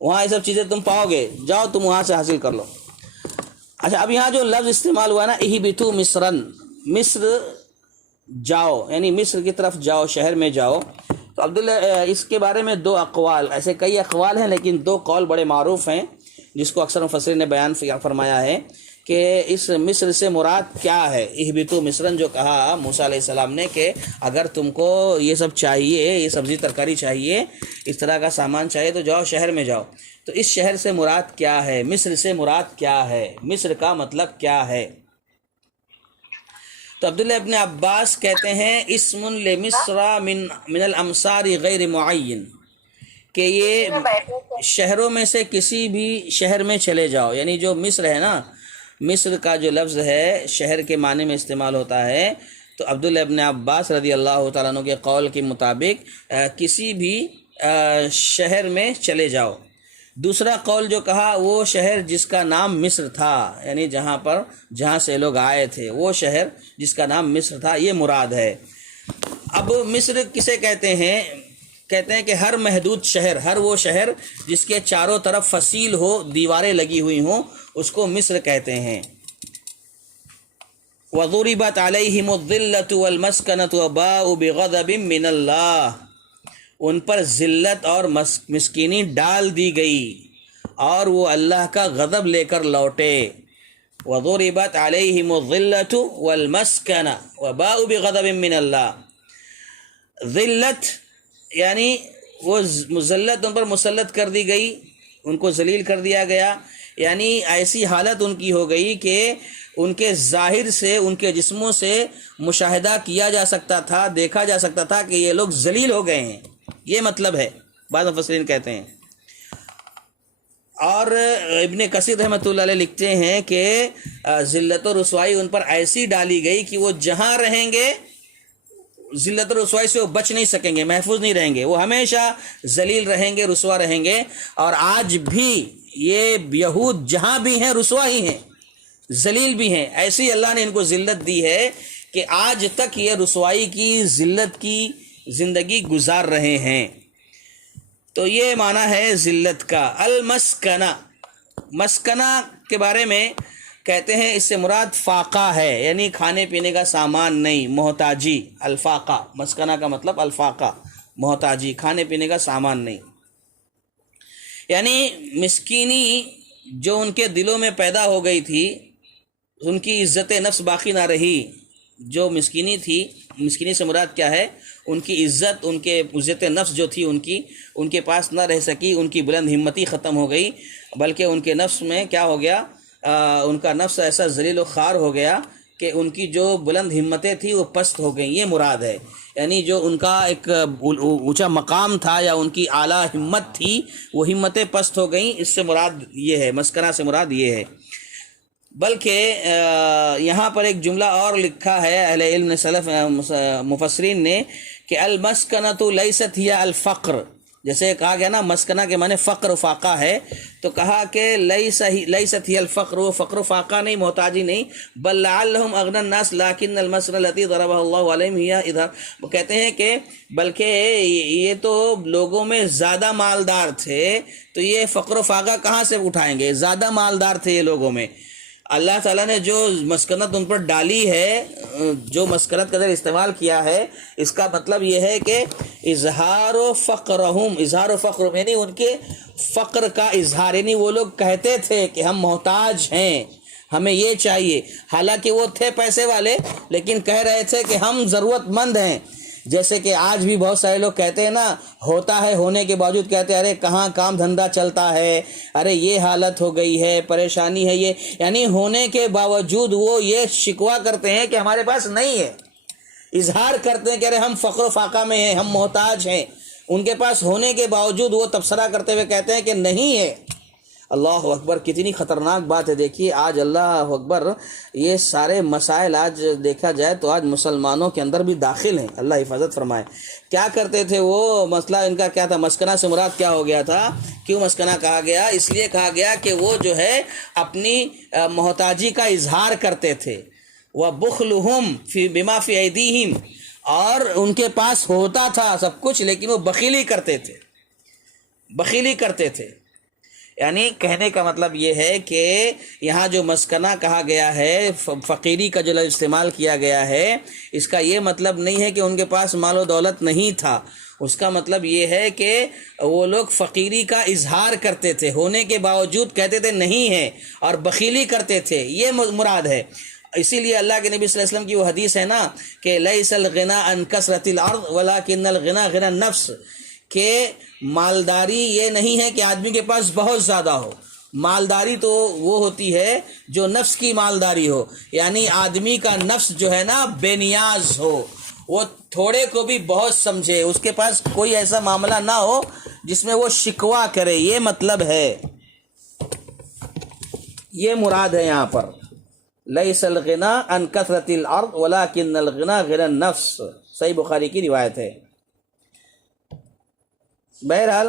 وہاں یہ سب چیزیں تم پاؤ گے، جاؤ تم وہاں سے حاصل کر لو. اچھا اب یہاں جو لفظ استعمال ہوا نا اہبطوا مصرن، مصر جاؤ یعنی مصر کی طرف جاؤ، شہر میں جاؤ. تو عبداللہ اس کے بارے میں دو اقوال، ایسے کئی اقوال ہیں لیکن دو قول بڑے معروف ہیں جس کو اکثر مفسرین نے بیان فرمایا ہے کہ اس مصر سے مراد کیا ہے. اہبطوا مصرن جو کہا موسیٰ علیہ السلام نے کہ اگر تم کو یہ سب چاہیے، یہ سبزی ترکاری چاہیے، اس طرح کا سامان چاہیے تو جاؤ شہر میں جاؤ. تو اس شہر سے مراد کیا ہے، مصر سے مراد کیا ہے، مصر کا مطلب کیا ہے؟ تو عبداللہ ابن عباس کہتے ہیں اسم لمصر من الامصار غیر معین، کہ یہ شہروں میں سے کسی بھی شہر میں چلے جاؤ. یعنی جو مصر ہے نا، مصر کا جو لفظ ہے شہر کے معنی میں استعمال ہوتا ہے. تو عبداللہ ابن عباس رضی اللہ تعالیٰ عنہ کے قول کے مطابق کسی بھی شہر میں چلے جاؤ. دوسرا قول جو کہا وہ شہر جس کا نام مصر تھا، یعنی جہاں سے لوگ آئے تھے وہ شہر جس کا نام مصر تھا، یہ مراد ہے. اب مصر کسے کہتے ہیں؟ کہتے ہیں کہ ہر محدود شہر، ہر وہ شہر جس کے چاروں طرف فصیل ہو، دیواریں لگی ہوئی ہوں، اس کو مصر کہتے ہیں. وَضُرِبَتْ عَلَيْهِمُ الذِّلَّةُ وَالْمَسْكَنَةُ وَبَاءُوا بِغَضَبٍ مِّنَ اللَّهِ، ان پر ذلت اور مسکینی ڈال دی گئی اور وہ اللہ کا غضب لے کر لوٹے. وَضُرِبَتْ عَلَيْهِمُ الذِّلَّةُ وَالْمَسْكَنَةُ وَبَاءُوا بِغَضَبٍ مِّنَ اللَّهِ، ذلت یعنی وہ مذلت ان پر مسلط کر دی گئی، ان کو ذلیل کر دیا گیا. یعنی ایسی حالت ان کی ہو گئی کہ ان کے ظاہر سے، ان کے جسموں سے مشاہدہ کیا جا سکتا تھا، دیکھا جا سکتا تھا کہ یہ لوگ ذلیل ہو گئے ہیں. یہ مطلب ہے، بعض مفسرین کہتے ہیں. اور ابن کثیر رحمۃ اللہ علیہ لکھتے ہیں کہ ذلت و رسوائی ان پر ایسی ڈالی گئی کہ وہ جہاں رہیں گے ذلت و رسوائی سے وہ بچ نہیں سکیں گے، محفوظ نہیں رہیں گے، وہ ہمیشہ ذلیل رہیں گے، رسوا رہیں گے. اور آج بھی یہ یہود جہاں بھی ہیں رسوا ہی ہیں، ذلیل بھی ہیں. ایسی اللہ نے ان کو ذلت دی ہے کہ آج تک یہ رسوائی کی ذلت کی زندگی گزار رہے ہیں۔ تو یہ معنی ہے ذلت کا۔ المسکنہ، مسکنہ کے بارے میں کہتے ہیں اس سے مراد فاقہ ہے، یعنی کھانے پینے کا سامان نہیں، محتاجی۔ الفاقہ، مسکنہ کا مطلب الفاقہ، محتاجی، کھانے پینے کا سامان نہیں، یعنی مسکینی جو ان کے دلوں میں پیدا ہو گئی تھی، ان کی عزت نفس باقی نہ رہی۔ جو مسکینی تھی، مسکینی سے مراد کیا ہے؟ ان کی عزت، ان کے عزت نفس جو تھی ان کے پاس نہ رہ سکی، ان کی بلند ہمتی ختم ہو گئی، بلکہ ان کے نفس میں کیا ہو گیا؟ ان کا نفس ایسا ذلیل و خوار ہو گیا کہ ان کی جو بلند ہمتیں تھیں وہ پست ہو گئیں، یہ مراد ہے۔ یعنی جو ان کا ایک اونچا مقام تھا یا ان کی اعلیٰ ہمت تھی، وہ ہمتیں پست ہو گئیں، اس سے مراد یہ ہے، مسکنہ سے مراد یہ ہے۔ بلکہ یہاں پر ایک جملہ اور لکھا ہے اہل علم نے، سلف مفسرین نے، کہ المسکنۃ لیست ہی الفقر، جیسے کہا گیا نا مسکنہ کے معنی فقر و فاقہ ہے، تو کہا کہ لیست ہی الفقر، وہ فقر و فاقہ نہیں، محتاجی نہیں، بل لعلہم اغنى الناس لکن المسکنہ التي ضربها اللہ علیہم ہی ادھر، وہ کہتے ہیں کہ بلکہ یہ تو لوگوں میں زیادہ مالدار تھے، تو یہ فقر و فاقہ کہاں سے اٹھائیں گے؟ زیادہ مالدار تھے یہ لوگوں میں۔ اللہ تعالیٰ نے جو مسکنت ان پر ڈالی ہے، جو مسکنت کا استعمال کیا ہے، اس کا مطلب یہ ہے کہ اظہار و فقرہم، اظہار و فقر یعنی ان کے فقر کا اظہار، یعنی وہ لوگ کہتے تھے کہ ہم محتاج ہیں، ہمیں یہ چاہیے، حالانکہ وہ تھے پیسے والے، لیکن کہہ رہے تھے کہ ہم ضرورت مند ہیں۔ جیسے کہ آج بھی بہت سارے لوگ کہتے ہیں نا، ہوتا ہے، ہونے کے باوجود کہتے ہیں ارے کہاں کام دھندا چلتا ہے، ارے یہ حالت ہو گئی ہے، پریشانی ہے یہ، یعنی ہونے کے باوجود وہ یہ شکوہ کرتے ہیں کہ ہمارے پاس نہیں ہے، اظہار کرتے ہیں کہ ارے ہم فقر و فاقہ میں ہیں، ہم محتاج ہیں، ان کے پاس ہونے کے باوجود وہ تبصرہ کرتے ہوئے کہتے ہیں کہ نہیں ہے۔ اللہ اکبر، کتنی خطرناک بات ہے۔ دیکھیے آج اللہ اکبر، یہ سارے مسائل آج دیکھا جائے تو آج مسلمانوں کے اندر بھی داخل ہیں، اللہ حفاظت فرمائے۔ کیا کرتے تھے وہ؟ مسئلہ ان کا کیا تھا؟ مسکنہ سے مراد کیا ہو گیا تھا؟ کیوں مسکنہ کہا گیا؟ اس لیے کہا گیا کہ وہ جو ہے اپنی محتاجی کا اظہار کرتے تھے، وَبُخْلُهُمْ بِمَا فِي أَيْدِيهِمْ، اور ان کے پاس ہوتا تھا سب کچھ لیکن وہ بخیلی کرتے تھے، بخیلی کرتے تھے۔ یعنی کہنے کا مطلب یہ ہے کہ یہاں جو مسکنہ کہا گیا ہے، فقیری کا جو استعمال کیا گیا ہے، اس کا یہ مطلب نہیں ہے کہ ان کے پاس مال و دولت نہیں تھا، اس کا مطلب یہ ہے کہ وہ لوگ فقیری کا اظہار کرتے تھے، ہونے کے باوجود کہتے تھے نہیں ہے، اور بخیلی کرتے تھے، یہ مراد ہے۔ اسی لیے اللہ کے نبی صلی اللہ علیہ وسلم کی وہ حدیث ہے نا کہ لیس الغنى عن کثرة الارض ولكن الغنى غنى النفس، کہ مالداری یہ نہیں ہے کہ آدمی کے پاس بہت زیادہ ہو، مالداری تو وہ ہوتی ہے جو نفس کی مالداری ہو، یعنی آدمی کا نفس جو ہے نا بے نیاز ہو، وہ تھوڑے کو بھی بہت سمجھے، اس کے پاس کوئی ایسا معاملہ نہ ہو جس میں وہ شکوہ کرے، یہ مطلب ہے، یہ مراد ہے یہاں پر۔ لیس الغنى عن کثرة الارض ولكن الغنى غنى النفس، صحیح بخاری کی روایت ہے۔ بہرحال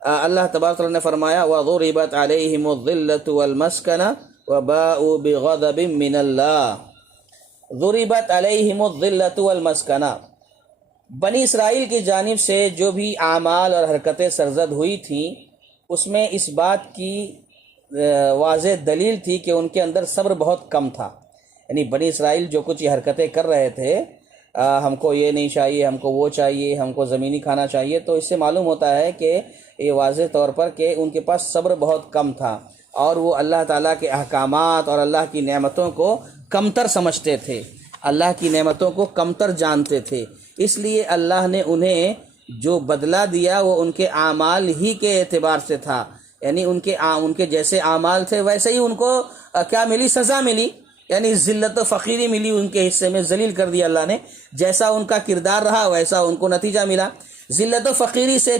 اللہ تبارک تعالیٰ نے فرمایا وَضُرِبَتْ عَلَيْهِمُ الظِّلَّةُ وَالْمَسْكَنَةُ وَبَاءُوا بِغَضَبٍ مِّنَ اللَّهِ۔ ضُرِبَتْ عَلَيْهِمُ الظِّلَّةُ وَالْمَسْكَنَةُ، بنی اسرائیل کی جانب سے جو بھی اعمال اور حرکتیں سرزد ہوئی تھیں، اس میں اس بات کی واضح دلیل تھی کہ ان کے اندر صبر بہت کم تھا۔ یعنی بنی اسرائیل جو کچھ یہ حرکتیں کر رہے تھے، ہم کو یہ نہیں چاہیے، ہم کو وہ چاہیے، ہم کو زمینی کھانا چاہیے، تو اس سے معلوم ہوتا ہے کہ یہ واضح طور پر کہ ان کے پاس صبر بہت کم تھا، اور وہ اللہ تعالیٰ کے احکامات اور اللہ کی نعمتوں کو کمتر سمجھتے تھے، اللہ کی نعمتوں کو کمتر جانتے تھے، اس لیے اللہ نے انہیں جو بدلہ دیا وہ ان کے اعمال ہی کے اعتبار سے تھا، یعنی ان کے جیسے اعمال تھے ویسے ہی ان کو کیا ملی؟ سزا ملی، یعنی ذلت و فقیری ملی، ان کے حصے میں ذلیل کر دیا اللہ نے، جیسا ان کا کردار رہا ویسا ان کو نتیجہ ملا۔ ذلت و فقیری سے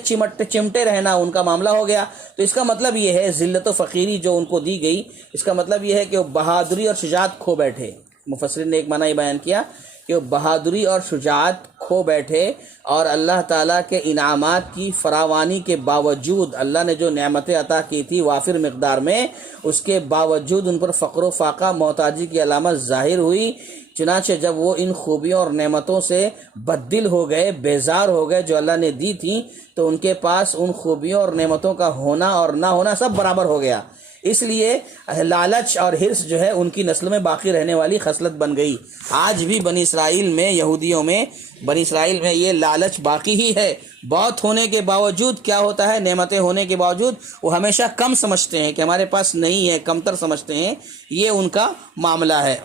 چمٹے رہنا ان کا معاملہ ہو گیا، تو اس کا مطلب یہ ہے ذلت و فقیری جو ان کو دی گئی، اس کا مطلب یہ ہے کہ وہ بہادری اور شجاعت کھو بیٹھے۔ مفسرین نے ایک معنی یہ بیان کیا کہ وہ بہادری اور شجاعت کھو بیٹھے، اور اللہ تعالیٰ کے انعامات کی فراوانی کے باوجود، اللہ نے جو نعمتیں عطا کی تھی وافر مقدار میں، اس کے باوجود ان پر فقر و فاقہ، محتاجی کی علامت ظاہر ہوئی، چنانچہ جب وہ ان خوبیوں اور نعمتوں سے بددل ہو گئے، بیزار ہو گئے جو اللہ نے دی تھیں، تو ان کے پاس ان خوبیوں اور نعمتوں کا ہونا اور نہ ہونا سب برابر ہو گیا۔ اس لیے لالچ اور حرص جو ہے ان کی نسل میں باقی رہنے والی خصلت بن گئی۔ آج بھی بنی اسرائیل میں، یہودیوں میں، بنی اسرائیل میں یہ لالچ باقی ہی ہے۔ بہت ہونے کے باوجود کیا ہوتا ہے، نعمتیں ہونے کے باوجود وہ ہمیشہ کم سمجھتے ہیں کہ ہمارے پاس نہیں ہے، کمتر سمجھتے ہیں، یہ ان کا معاملہ ہے۔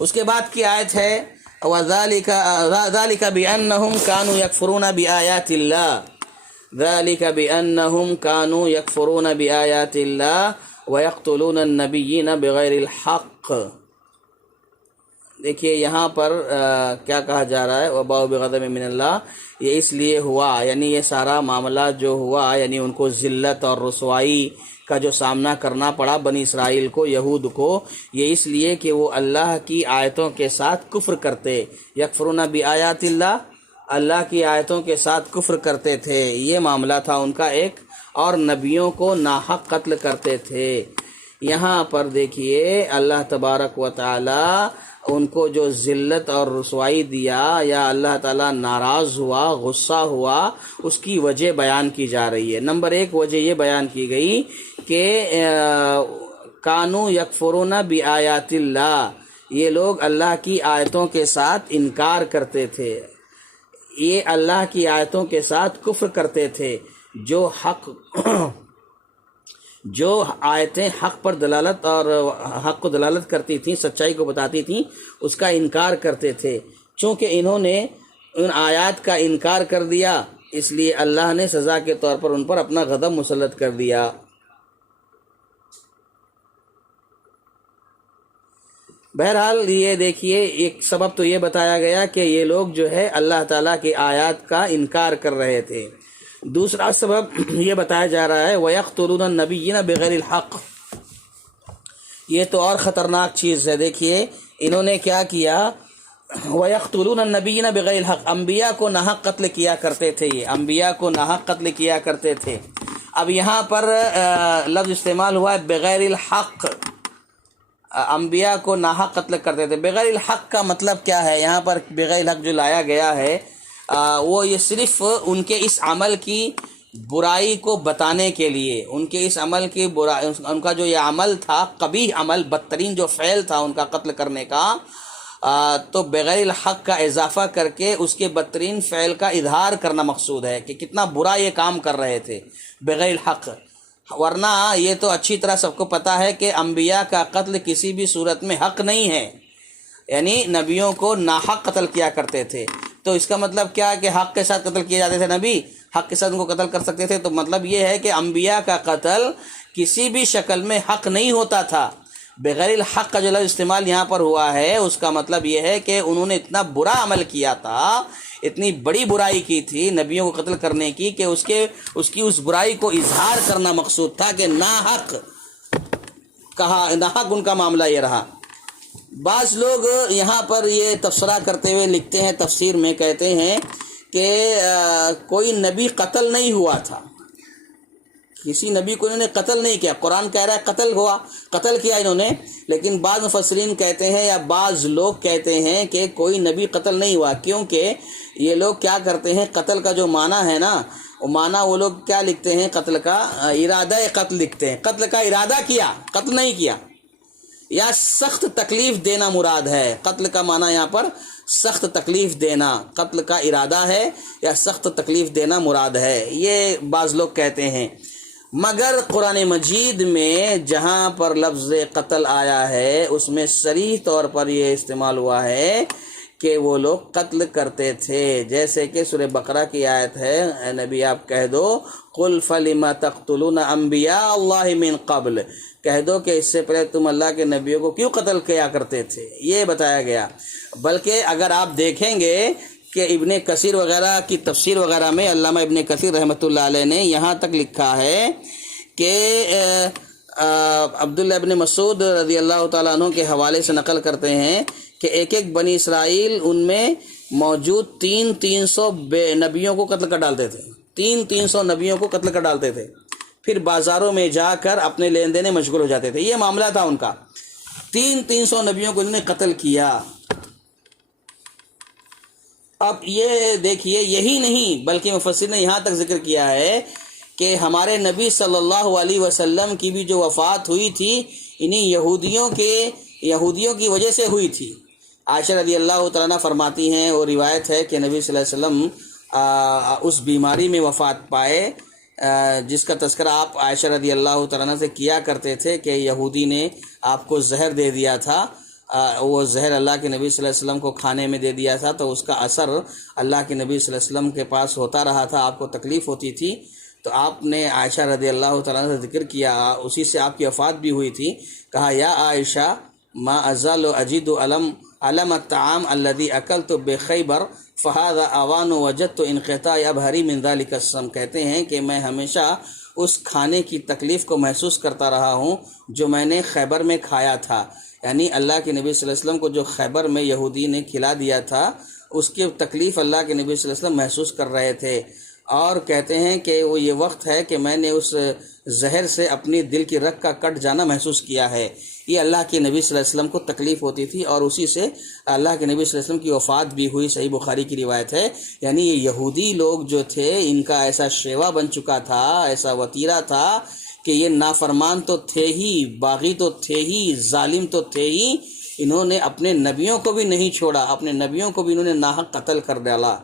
اس کے بعد کی آیت ہے وَذَلِكَ بِأَنَّهُمْ كَانُوا يَكْفُرُونَ بِآيَاتِ اللَّهِ ذَلِكَ بِأَنَّهُمْ كَانُوا يَكْفُرُونَ بِآيَاتِ اللَّهِ وَيَقْتُلُونَ النَّبِيِّينَ بِغَيْرِ الْحَقِّ۔ دیکھیے یہاں پر کیا کہا جا رہا ہے، وَبَاءُوا بِغَضَبٍ مِّنَ اللَّهِ، یہ اس لیے ہوا، یعنی یہ سارا معاملہ جو ہوا، یعنی ان کو ذلت اور رسوائی کا جو سامنا کرنا پڑا بنی اسرائیل کو، یہود کو، یہ اس لیے کہ وہ اللہ کی آیتوں کے ساتھ کفر کرتے۔ یکفرون بآیات اللہ، اللہ کی آیتوں کے ساتھ کفر کرتے تھے، یہ معاملہ تھا ان کا ایک، اور نبیوں کو ناحق قتل کرتے تھے۔ یہاں پر دیکھیے اللہ تبارک و تعالی ان کو جو ذلت اور رسوائی دیا، یا اللہ تعالیٰ ناراض ہوا، غصہ ہوا، اس کی وجہ بیان کی جا رہی ہے۔ نمبر ایک وجہ یہ بیان کی گئی کہ کانو یکفرون بآیات اللہ، یہ لوگ اللہ کی آیتوں کے ساتھ انکار کرتے تھے، یہ اللہ کی آیتوں کے ساتھ کفر کرتے تھے، جو آیتیں حق پر دلالت اور حق کو دلالت کرتی تھیں، سچائی کو بتاتی تھیں، اس کا انکار کرتے تھے۔ چونکہ انہوں نے ان آیات کا انکار کر دیا، اس لیے اللہ نے سزا کے طور پر ان پر اپنا غضب مسلط کر دیا۔ بہرحال یہ دیکھیے ایک سبب تو یہ بتایا گیا کہ یہ لوگ جو ہے اللہ تعالیٰ کی آیات کا انکار کر رہے تھے۔ دوسرا سبب یہ بتایا جا رہا ہے وَيَقْتُلُونَ النَّبِيِّينَ بِغَيْرِ الْحَقِّ، یہ تو اور خطرناک چیز ہے۔ دیکھیے انہوں نے کیا کیا، وَيَقْتُلُونَ النَّبِيِّينَ بِغَيْرِ الْحَقِّ، انبیاء کو ناحق قتل کیا کرتے تھے، یہ انبیاء کو ناحق قتل کیا کرتے تھے۔ اب یہاں پر لفظ استعمال ہوا ہے بغیر الحق، انبیاء کو ناحق قتل کرتے تھے۔ بغیر الحق کا مطلب کیا ہے؟ یہاں پر بغیر الحق جو لایا گیا ہے وہ یہ صرف ان کے اس عمل کی برائی کو بتانے کے لیے، ان کے اس عمل کی برائی، ان کا جو یہ عمل تھا، قبیح عمل، بدترین جو فعل تھا ان کا قتل کرنے کا، تو بغیر الحق کا اضافہ کر کے اس کے بدترین فعل کا اظہار کرنا مقصود ہے کہ کتنا برا یہ کام کر رہے تھے بغیر الحق۔ ورنہ یہ تو اچھی طرح سب کو پتہ ہے کہ انبیاء کا قتل کسی بھی صورت میں حق نہیں ہے، یعنی نبیوں کو ناحق قتل کیا کرتے تھے۔ تو اس کا مطلب کیا ہے کہ حق کے ساتھ قتل کیے جاتے تھے، نبی حق کے ساتھ ان کو قتل کر سکتے تھے، تو مطلب یہ ہے کہ انبیاء کا قتل کسی بھی شکل میں حق نہیں ہوتا تھا۔ بغیر الحق کا جو لفظ استعمال یہاں پر ہوا ہے اس کا مطلب یہ ہے کہ انہوں نے اتنا برا عمل کیا تھا، اتنی بڑی برائی کی تھی نبیوں کو قتل کرنے کی، کہ اس کی اس برائی کو اظہار کرنا مقصود تھا کہ ناحق کہا، ناحق ان کا معاملہ یہ رہا۔ بعض لوگ یہاں پر یہ تبصرہ کرتے ہوئے لکھتے ہیں، تفسیر میں کہتے ہیں کہ کوئی نبی قتل نہیں ہوا تھا، کسی نبی کو انہوں نے قتل نہیں کیا۔ قرآن کہہ رہا ہے قتل ہوا، قتل کیا انہوں نے، لیکن بعض مفسرین کہتے ہیں یا بعض لوگ کہتے ہیں کہ کوئی نبی قتل نہیں ہوا، کیونکہ یہ لوگ کیا کرتے ہیں، قتل کا جو معنی ہے نا، وہ معنی وہ لوگ کیا لکھتے ہیں، قتل کا ارادہ قتل لکھتے ہیں، قتل کا ارادہ کیا، قتل نہیں کیا، یا سخت تکلیف دینا مراد ہے۔ قتل کا معنی یہاں پر سخت تکلیف دینا، قتل کا ارادہ ہے یا سخت تکلیف دینا مراد ہے، یہ بعض لوگ کہتے ہیں۔ مگر قرآن مجید میں جہاں پر لفظ قتل آیا ہے اس میں صریح طور پر یہ استعمال ہوا ہے کہ وہ لوگ قتل کرتے تھے، جیسے کہ سورہ بقرہ کی آیت ہے، اے نبی آپ کہہ دو قل فلم تقتلون انبیاء اللہ من قبل، کہہ دو کہ اس سے پہلے تم اللہ کے نبیوں کو کیوں قتل کیا کرتے تھے، یہ بتایا گیا۔ بلکہ اگر آپ دیکھیں گے کہ ابن کثیر وغیرہ کی تفسیر وغیرہ میں علامہ ابن کثیر رحمۃ اللہ علیہ نے یہاں تک لکھا ہے کہ عبداللہ ابن مسعود رضی اللہ تعالیٰ عنہ کے حوالے سے نقل کرتے ہیں کہ ایک ایک بنی اسرائیل ان میں موجود 300 نبیوں کو قتل کر ڈالتے تھے، 300 نبیوں کو قتل کر ڈالتے تھے، پھر بازاروں میں جا کر اپنے لین دین میں مشغول ہو جاتے تھے، یہ معاملہ تھا ان کا۔ 300 نبیوں کو انہوں نے قتل کیا۔ اب یہ دیکھیے، یہی نہیں بلکہ مفسر نے یہاں تک ذکر کیا ہے کہ ہمارے نبی صلی اللہ علیہ وسلم کی بھی جو وفات ہوئی تھی انہی یہودیوں کی وجہ سے ہوئی تھی۔ عائشہ رضی اللہ تعالیٰ عنہ فرماتی ہیں، اور روایت ہے کہ نبی صلی اللہ علیہ وسلم اس بیماری میں وفات پائے جس کا تذکرہ آپ عائشہ رضی اللہ تعالیٰ عنہ سے کیا کرتے تھے کہ یہودی نے آپ کو زہر دے دیا تھا، وہ زہر اللہ کے نبی صلی اللہ علیہ وسلم کو کھانے میں دے دیا تھا، تو اس کا اثر اللہ کے نبی صلی اللہ علیہ وسلم کے پاس ہوتا رہا تھا، آپ کو تکلیف ہوتی تھی۔ تو آپ نے عائشہ رضی اللہ تعالیٰ عنہ سے ذکر کیا، اسی سے آپ کی وفات بھی ہوئی تھی۔ کہا یا عائشہ ما ازال اجد علم الطعام الذي اکلت بخیبر فهذا اوان وجدت انقطاع ابهری من ذلك السم۔ کہتے ہیں کہ میں ہمیشہ اس کھانے کی تکلیف کو محسوس کرتا رہا ہوں جو میں نے خیبر میں کھایا تھا، یعنی اللہ کے نبی صلی اللہ علیہ وسلم کو جو خیبر میں یہودی نے کھلا دیا تھا اس کی تکلیف اللہ کے نبی صلی اللہ علیہ وسلم محسوس کر رہے تھے، اور کہتے ہیں کہ وہ یہ وقت ہے کہ میں نے اس زہر سے اپنی دل کی رگ کا کٹ جانا محسوس کیا ہے۔ یہ اللہ کے نبی صلی اللہ علیہ وسلم کو تکلیف ہوتی تھی اور اسی سے اللہ کے نبی صلی اللہ علیہ وسلم کی وفات بھی ہوئی، صحیح بخاری کی روایت ہے۔ یعنی یہ یہودی لوگ جو تھے ان کا ایسا شیوا بن چکا تھا، ایسا وتیرہ تھا کہ یہ نافرمان تو تھے ہی، باغی تو تھے ہی، ظالم تو تھے ہی، انہوں نے اپنے نبیوں کو بھی نہیں چھوڑا، اپنے نبیوں کو بھی انہوں نے ناحق قتل کر ڈالا۔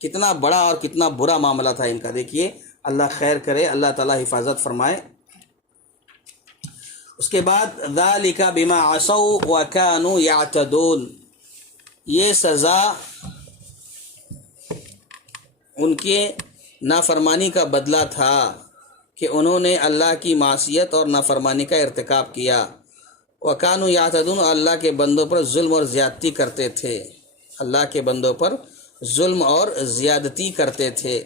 کتنا بڑا اور کتنا برا معاملہ تھا ان کا۔ دیکھیے اللہ خیر کرے، اللہ تعالی حفاظت فرمائے۔ اس کے بعد ذالک بما عصوا وکانوا یعتدون، یہ سزا ان کے نافرمانی کا بدلہ تھا کہ انہوں نے اللہ کی معصیت اور نافرمانی کا ارتکاب کیا۔ وکانوا یعتدون، اللہ کے بندوں پر ظلم اور زیادتی کرتے تھے، اللہ کے بندوں پر ظلم اور زیادتی کرتے تھے۔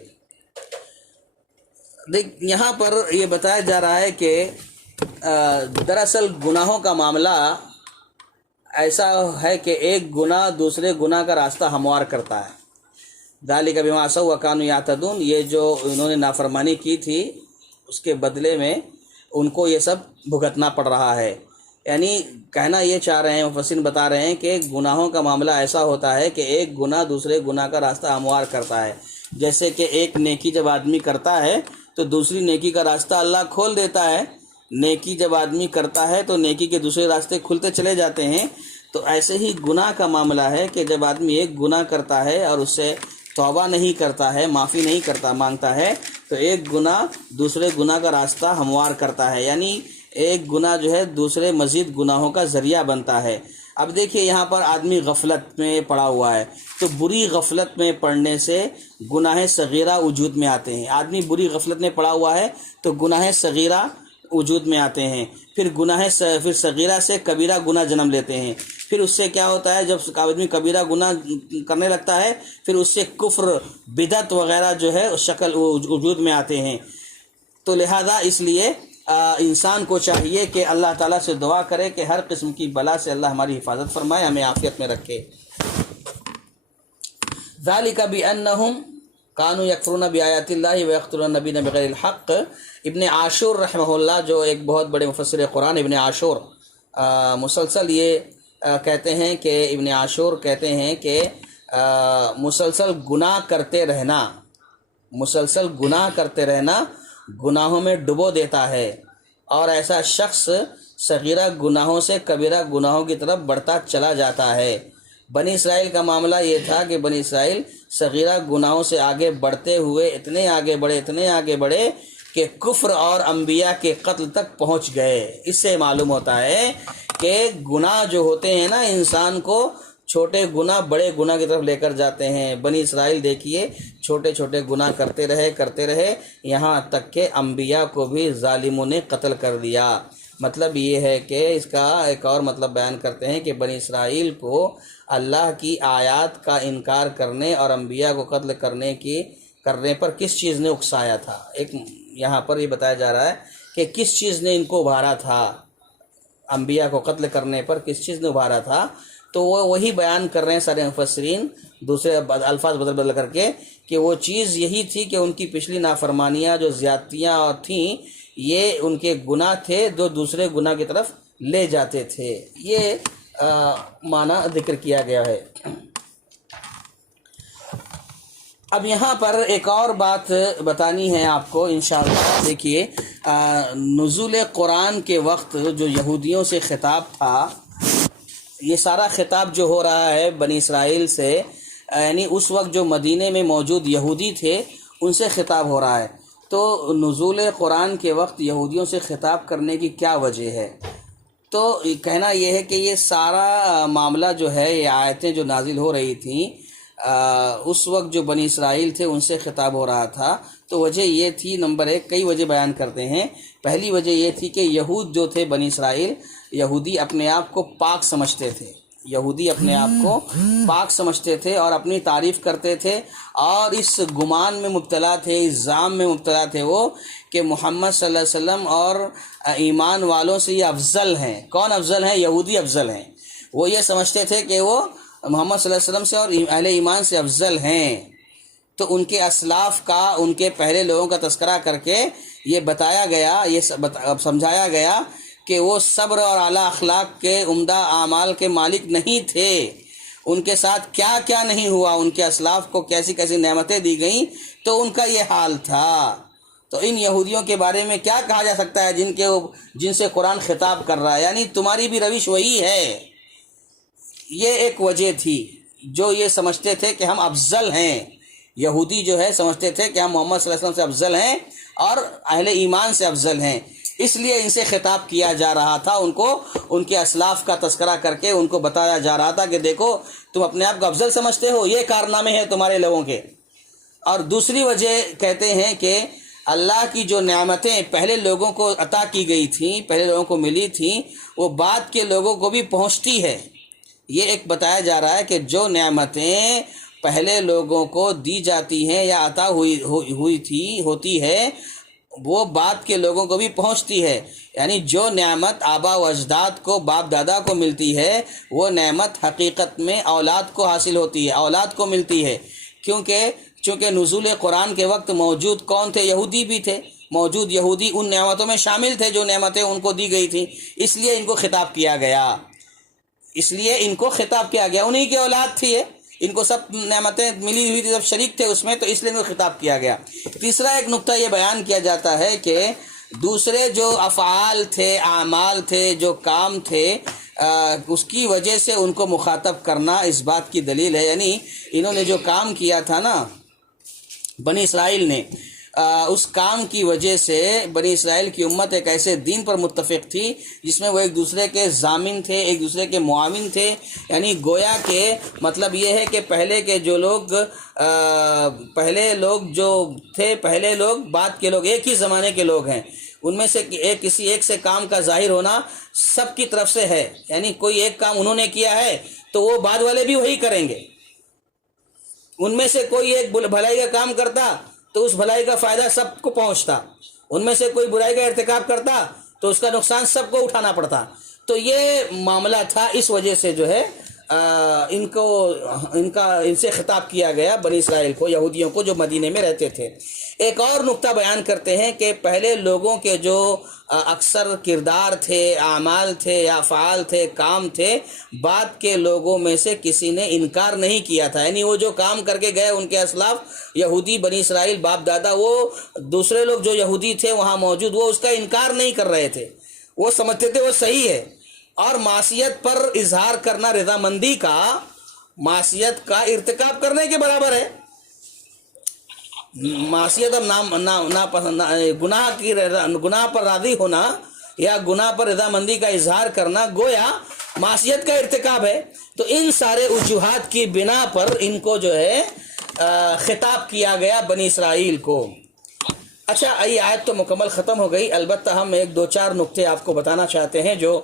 یہاں پر یہ بتایا جا رہا ہے کہ دراصل گناہوں کا معاملہ ایسا ہے کہ ایک گناہ دوسرے گناہ کا راستہ ہموار کرتا ہے۔ ذالک بما عصوا وکانوا یعتدون، یہ جو انہوں نے نافرمانی کی تھی اس کے بدلے میں ان کو یہ سب بھگتنا پڑ رہا ہے۔ یعنی کہنا یہ چاہ رہے ہیں، مفسرین بتا رہے ہیں کہ گناہوں کا معاملہ ایسا ہوتا ہے کہ ایک گناہ دوسرے گناہ کا راستہ ہموار کرتا ہے۔ جیسے کہ ایک نیکی جب آدمی کرتا ہے تو دوسری نیکی کا راستہ اللہ کھول دیتا ہے، نیکی جب آدمی کرتا ہے تو نیکی کے دوسرے راستے کھلتے چلے جاتے ہیں۔ تو ایسے ہی گناہ کا معاملہ ہے کہ جب آدمی ایک گناہ کرتا ہے اور اس سے توبہ نہیں کرتا ہے، معافی نہیں مانگتا ہے، تو ایک گناہ دوسرے گناہ کا راستہ ہموار کرتا ہے، یعنی ایک گناہ جو ہے دوسرے مزید گناہوں کا ذریعہ بنتا ہے۔ اب دیکھیے یہاں پر آدمی غفلت میں پڑا ہوا ہے، تو بری غفلت میں پڑنے سے گناہ صغیرہ وجود میں آتے ہیں۔ آدمی بری غفلت میں پڑا ہوا ہے تو گناہ صغیرہ وجود میں آتے ہیں، پھر صغیرہ سے کبیرہ گناہ جنم لیتے ہیں، پھر اس سے کیا ہوتا ہے، جب آدمی کبیرہ گناہ کرنے لگتا ہے پھر اس سے کفر، بدعت وغیرہ جو ہے شکل وجود میں آتے ہیں۔ تو لہذا اس لیے انسان کو چاہیے کہ اللہ تعالیٰ سے دعا کرے کہ ہر قسم کی بلا سے اللہ ہماری حفاظت فرمائے، ہمیں عافیت میں رکھے۔ ذالک بانہم کانوا یکفرون بآیات اللہ ویقتلون النبیین بغیر الحق۔ ابن عاشور رحمہ اللہ جو ایک بہت بڑے مفسر قرآن، ابن عاشور مسلسل یہ کہتے ہیں کہ ابن عاشور کہتے ہیں کہ مسلسل گناہ کرتے رہنا گناہوں میں ڈبو دیتا ہے، اور ایسا شخص صغیرہ گناہوں سے کبیرہ گناہوں کی طرف بڑھتا چلا جاتا ہے۔ بنی اسرائیل کا معاملہ یہ تھا کہ بنی اسرائیل صغیرہ گناہوں سے آگے بڑھتے ہوئے اتنے آگے بڑھے کہ کفر اور انبیاء کے قتل تک پہنچ گئے۔ اس سے معلوم ہوتا ہے کہ گناہ جو ہوتے ہیں نا انسان کو چھوٹے گناہ بڑے گناہ کی طرف لے کر جاتے ہیں۔ بنی اسرائیل دیکھیے چھوٹے چھوٹے گناہ کرتے رہے یہاں تک کہ انبیاء کو بھی ظالموں نے قتل کر دیا۔ مطلب یہ ہے کہ اس کا ایک اور مطلب بیان کرتے ہیں کہ بنی اسرائیل کو اللہ کی آیات کا انکار کرنے اور انبیاء کو قتل کرنے پر کس چیز نے اکسایا تھا۔ ایک یہاں پر یہ بتایا جا رہا ہے کہ کس چیز نے ان کو ابھارا تھا، انبیاء کو قتل کرنے پر کس چیز نے ابھارا تھا۔ تو وہ وہی بیان کر رہے ہیں سارے مفسرین دوسرے الفاظ بدل کر کے کہ وہ چیز یہی تھی کہ ان کی پچھلی نافرمانیاں جو زیادتیاں اور تھیں یہ ان کے گناہ تھے جو دوسرے گناہ کی طرف لے جاتے تھے۔ یہ معنی ذکر کیا گیا ہے۔ اب یہاں پر ایک اور بات بتانی ہے آپ کو انشاءاللہ۔ دیکھیے، نزول قرآن کے وقت جو یہودیوں سے خطاب تھا، یہ سارا خطاب جو ہو رہا ہے بنی اسرائیل سے، یعنی اس وقت جو مدینے میں موجود یہودی تھے ان سے خطاب ہو رہا ہے۔ تو نزول قرآن کے وقت یہودیوں سے خطاب کرنے کی کیا وجہ ہے؟ تو کہنا یہ ہے کہ یہ سارا معاملہ جو ہے، یہ آیتیں جو نازل ہو رہی تھیں اس وقت جو بنی اسرائیل تھے ان سے خطاب ہو رہا تھا۔ تو وجہ یہ تھی، نمبر ایک، کئی وجہ بیان کرتے ہیں۔ پہلی وجہ یہ تھی کہ یہود جو تھے، بنی اسرائیل، یہودی اپنے آپ کو پاک سمجھتے تھے، یہودی اپنے آپ کو پاک سمجھتے تھے اور اپنی تعریف کرتے تھے، اور اس گمان میں مبتلا تھے، اس ظام میں مبتلا تھے وہ کہ محمد صلی اللہ علیہ وسلم اور ایمان والوں سے یہ افضل ہیں۔ کون افضل ہیں؟ یہودی افضل ہیں۔ وہ یہ سمجھتے تھے کہ وہ محمد صلی اللہ علیہ وسلم سے اور اہل ایمان سے افضل ہیں۔ تو ان کے اسلاف کا، ان کے پہلے لوگوں کا تذکرہ کر کے یہ بتایا گیا، یہ سمجھایا گیا کہ وہ صبر اور اعلیٰ اخلاق کے عمدہ اعمال کے مالک نہیں تھے۔ ان کے ساتھ کیا کیا نہیں ہوا، ان کے اسلاف کو کیسی کیسی نعمتیں دی گئیں، تو ان کا یہ حال تھا۔ تو ان یہودیوں کے بارے میں کیا کہا جا سکتا ہے جن سے قرآن خطاب کر رہا ہے؟ یعنی تمہاری بھی روش وہی ہے۔ یہ ایک وجہ تھی، جو یہ سمجھتے تھے کہ ہم افضل ہیں۔ یہودی جو ہے سمجھتے تھے کہ ہم محمد صلی اللہ علیہ وسلم سے افضل ہیں اور اہل ایمان سے افضل ہیں، اس لیے ان سے خطاب کیا جا رہا تھا، ان کو ان کے اسلاف کا تذکرہ کر کے ان کو بتایا جا رہا تھا کہ دیکھو تم اپنے آپ کو افضل سمجھتے ہو، یہ کارنامے ہیں تمہارے لوگوں کے۔ اور دوسری وجہ کہتے ہیں کہ اللہ کی جو نعمتیں پہلے لوگوں کو عطا کی گئی تھیں، پہلے لوگوں کو ملی تھیں، وہ بعد کے لوگوں کو بھی پہنچتی ہے۔ یہ ایک بتایا جا رہا ہے کہ جو نعمتیں پہلے لوگوں کو دی جاتی ہیں یا عطا ہوتی ہے، وہ بعد کے لوگوں کو بھی پہنچتی ہے۔ یعنی جو نعمت آبا و اجداد کو، باپ دادا کو ملتی ہے، وہ نعمت حقیقت میں اولاد کو حاصل ہوتی ہے، اولاد کو ملتی ہے۔ چونکہ نزول قرآن کے وقت موجود کون تھے؟ یہودی بھی تھے۔ موجود یہودی ان نعمتوں میں شامل تھے جو نعمتیں ان کو دی گئی تھیں، اس لیے ان کو خطاب کیا گیا، انہی کی اولاد تھی، ان کو سب نعمتیں ملی ہوئی تھی، سب شریک تھے اس میں، تو اس لیے ان کو خطاب کیا گیا۔ تیسرا ایک نقطہ یہ بیان کیا جاتا ہے کہ دوسرے جو افعال تھے، اعمال تھے، جو کام تھے، اس کی وجہ سے ان کو مخاطب کرنا اس بات کی دلیل ہے۔ یعنی انہوں نے جو کام کیا تھا نا، بنی اسرائیل نے، اس کام کی وجہ سے بنی اسرائیل کی امت ایک ایسے دین پر متفق تھی جس میں وہ ایک دوسرے کے ضامن تھے، ایک دوسرے کے معاون تھے۔ یعنی گویا کہ مطلب یہ ہے کہ پہلے لوگ جو تھے، پہلے لوگ، بعد کے لوگ ایک ہی زمانے کے لوگ ہیں۔ ان میں سے کسی ایک سے کام کا ظاہر ہونا سب کی طرف سے ہے۔ یعنی کوئی ایک کام انہوں نے کیا ہے تو وہ بعد والے بھی وہی کریں گے۔ ان میں سے کوئی ایک بھلائی کا کام کرتا تو اس بھلائی کا فائدہ سب کو پہنچتا، ان میں سے کوئی برائی کا ارتکاب کرتا تو اس کا نقصان سب کو اٹھانا پڑتا۔ تو یہ معاملہ تھا، اس وجہ سے جو ہے ان سے خطاب کیا گیا بنی اسرائیل کو، یہودیوں کو جو مدینے میں رہتے تھے۔ ایک اور نقطہ بیان کرتے ہیں کہ پہلے لوگوں کے جو اکثر کردار تھے، اعمال تھے یا افعال تھے، کام تھے، بعد کے لوگوں میں سے کسی نے انکار نہیں کیا تھا۔ یعنی وہ جو کام کر کے گئے ان کے اسلاف، یہودی، بنی اسرائیل، باپ دادا، وہ دوسرے لوگ جو یہودی تھے وہاں موجود، وہ اس کا انکار نہیں کر رہے تھے، وہ سمجھتے تھے وہ صحیح ہے۔ اور معصیت پر اظہار کرنا رضامندی کا، معصیت کا ارتکاب کرنے کے برابر ہے۔ معصیت اور گناہ پر راضی ہونا یا گناہ پر رضامندی کا اظہار کرنا گویا معصیت کا ارتکاب ہے۔ تو ان سارے وجوہات کی بنا پر ان کو جو ہے خطاب کیا گیا بنی اسرائیل کو۔ اچھا، یہ آیت تو مکمل ختم ہو گئی، البتہ ہم ایک دو چار نقطے آپ کو بتانا چاہتے ہیں جو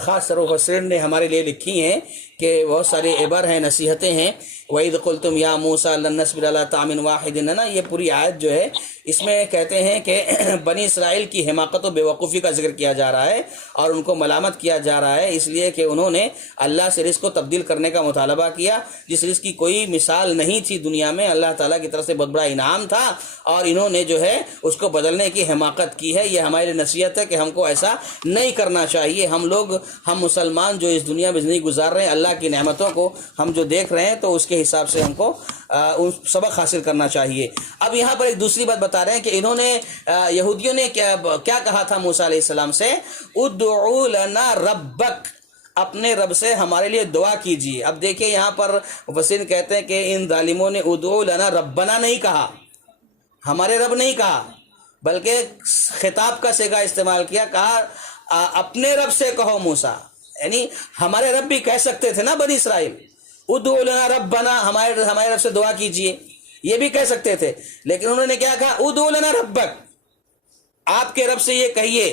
خاص مفسرین نے ہمارے لیے لکھی ہیں کہ بہت سارے عبر ہیں، نصیحتیں ہیں. وَإِذْ قُلْتُمْ يَا مُوسَىٰ لَن نَّصْبِرَ عَلَىٰ طَعَامٍ وَاحِدٍ، ہے نا. یہ پوری آیت جو ہے اس میں کہتے ہیں کہ بنی اسرائیل کی حماقت و بیوقوفی کا ذکر کیا جا رہا ہے اور ان کو ملامت کیا جا رہا ہے، اس لیے کہ انہوں نے اللہ سے رزق کو تبدیل کرنے کا مطالبہ کیا، جس رزق کی کوئی مثال نہیں تھی دنیا میں، اللہ تعالیٰ کی طرف سے بہت بڑا انعام تھا، اور انہوں نے جو ہے اس کو بدلنے کی حماقت کی ہے. یہ ہمارے لیے نصیحت ہے کہ ہم کو ایسا نہیں کرنا چاہیے. ہم مسلمان جو اس دنیا میں زندگی گزار رہے ہیں، اللہ کی نعمتوں کو ہم جو دیکھ رہے ہیں، تو اس کے حساب سے ہم کو سبق حاصل کرنا چاہیے. اب یہاں پر ایک دوسری بات بتا رہے ہیں کہ انہوں نے یہودیوں نے کیا کہا تھا موسیٰ علیہ السلام سے؟ ادعو لنا ربک، اپنے رب سے ہمارے لیے دعا کیجیے. اب دیکھیں یہاں پر مفسرین کہتے ہیں کہ ان ظالموں نے ادعو لنا ربنا نہیں کہا، ہمارے رب نہیں کہا، بلکہ خطاب کا صیغہ استعمال کیا، کہا اپنے رب سے کہو موسیٰ. یعنی ہمارے رب بھی کہہ سکتے تھے نا بنی اسرائیل، ادعو لنا ربنا، ہمارے رب سے دعا کیجیے، یہ بھی کہہ سکتے تھے. لیکن انہوں نے کیا کہا؟ ادعو لنا ربک، آپ کے رب سے یہ کہیے.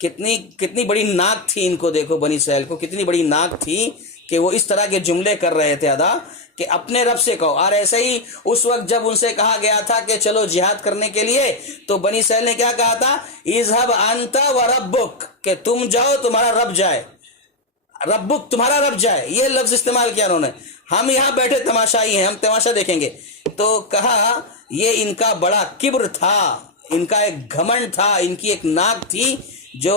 کتنی بڑی ناک تھی ان کو، دیکھو بنی اسرائیل کو کتنی بڑی ناک تھی کہ وہ اس طرح کے جملے کر رہے تھے ادا کہ اپنے رب سے کہو. اور ایسے ہی اس وقت جب ان سے کہا گیا تھا کہ چلو جہاد کرنے کے لیے، تو بنی اسرائیل نے کیا کہا تھا؟ اذهب انت وربک، کہ تم جاؤ تمہارا رب جائے، ربک تمہارا رب جائے. یہ لفظ استعمال کیا انہوں نے. ہم یہاں بیٹھے تماشائی ہیں، ہم تماشا دیکھیں گے. تو کہا یہ ان کا بڑا کبر تھا، ان کا ایک گھمنڈ تھا، ان کی ایک ناک تھی جو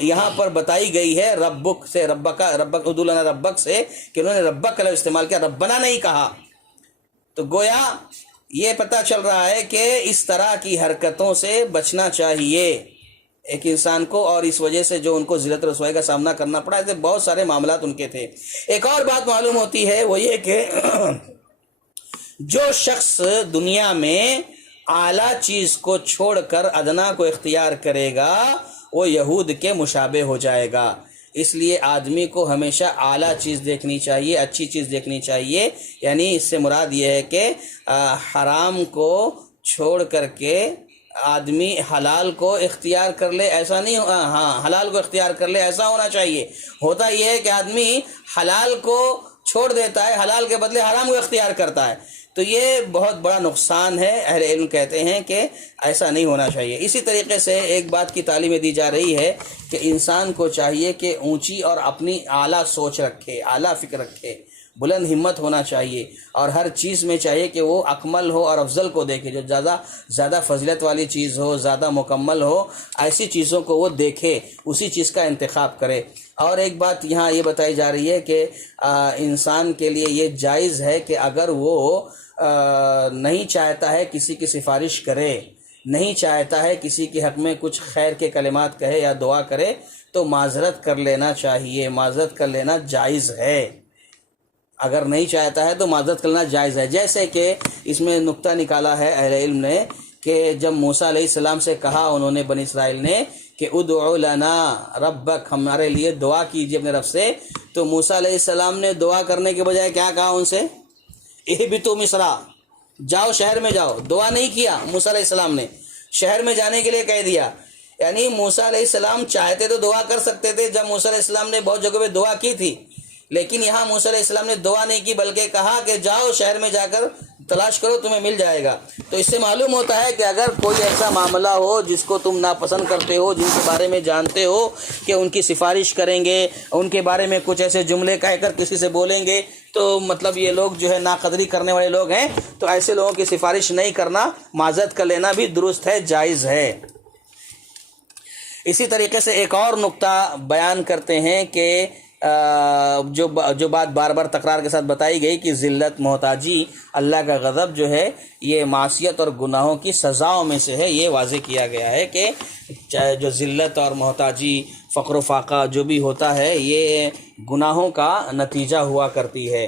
یہاں پر بتائی گئی ہے ربک سے، ربک ادعو لنا ربک سے، کہ انہوں نے ربک کا لفظ استعمال کیا، ربنا نہیں کہا. تو گویا یہ پتہ چل رہا ہے کہ اس طرح کی حرکتوں سے بچنا چاہیے ایک انسان کو، اور اس وجہ سے جو ان کو ذلت رسوائی کا سامنا کرنا پڑا، ایسے بہت سارے معاملات ان کے تھے. ایک اور بات معلوم ہوتی ہے، وہ یہ کہ جو شخص دنیا میں اعلیٰ چیز کو چھوڑ کر ادنا کو اختیار کرے گا، وہ یہود کے مشابہ ہو جائے گا. اس لیے آدمی کو ہمیشہ اعلیٰ چیز دیکھنی چاہیے، اچھی چیز دیکھنی چاہیے. یعنی اس سے مراد یہ ہے کہ حرام کو چھوڑ کر کے آدمی حلال کو اختیار کر لے، ایسا نہیں. ہاں، حلال کو اختیار کر لے، ایسا ہونا چاہیے. ہوتا یہ ہے کہ آدمی حلال کو چھوڑ دیتا ہے، حلال کے بدلے حرام کو اختیار کرتا ہے، تو یہ بہت بڑا نقصان ہے. اہل علم کہتے ہیں کہ ایسا نہیں ہونا چاہیے. اسی طریقے سے ایک بات کی تعلیم دی جا رہی ہے کہ انسان کو چاہیے کہ اونچی اور اپنی اعلیٰ سوچ رکھے، اعلیٰ فکر رکھے، بلند ہمت ہونا چاہیے، اور ہر چیز میں چاہیے کہ وہ اکمل ہو اور افضل کو دیکھے. جو زیادہ فضیلت والی چیز ہو، زیادہ مکمل ہو، ایسی چیزوں کو وہ دیکھے، اسی چیز کا انتخاب کرے. اور ایک بات یہاں یہ بتائی جا رہی ہے کہ انسان کے لیے یہ جائز ہے کہ اگر وہ نہیں چاہتا ہے کسی کی سفارش کرے، نہیں چاہتا ہے کسی کے حق میں کچھ خیر کے کلمات کہے یا دعا کرے، تو معذرت کر لینا چاہیے. معذرت کر لینا جائز ہے. اگر نہیں چاہتا ہے تو معذرت کرنا جائز ہے. جیسے کہ اس میں نقطہ نکالا ہے اہل علم نے کہ جب موسیٰ علیہ السلام سے کہا انہوں نے بنی اسرائیل نے کہ ادعو لنا ربک، ہمارے لیے دعا کیجیے اپنے رب سے، تو موسیٰ علیہ السلام نے دعا کرنے کے بجائے کیا کہا ان سے؟ اہبطوا مصر، جاؤ شہر میں جاؤ. دعا نہیں کیا موسیٰ علیہ السلام نے، شہر میں جانے کے لیے کہہ دیا. یعنی موسیٰ علیہ السلام چاہتے تو دعا کر سکتے تھے، جب موسیٰ علیہ السلام نے بہت جگہ پہ دعا کی تھی، لیکن یہاں موسیٰ علیہ السلام نے دعا نہیں کی، بلکہ کہا کہ جاؤ شہر میں جا کر تلاش کرو، تمہیں مل جائے گا. تو اس سے معلوم ہوتا ہے کہ اگر کوئی ایسا معاملہ ہو جس کو تم ناپسند کرتے ہو، جن کے بارے میں جانتے ہو کہ ان کی سفارش کریں گے، ان کے بارے میں کچھ ایسے جملے کہہ کر کسی سے بولیں گے، تو مطلب یہ لوگ جو ہے ناقدری کرنے والے لوگ ہیں، تو ایسے لوگوں کی سفارش نہیں کرنا، معذرت کر لینا بھی درست ہے، جائز ہے. اسی طریقے سے ایک اور نقطہ بیان کرتے ہیں کہ جو بات بار بار تکرار کے ساتھ بتائی گئی کہ ذلت، محتاجی، اللہ کا غضب جو ہے یہ معصیت اور گناہوں کی سزاؤں میں سے ہے. یہ واضح کیا گیا ہے کہ جو ذلت اور محتاجی، فقر و فاقہ جو بھی ہوتا ہے، یہ گناہوں کا نتیجہ ہوا کرتی ہے.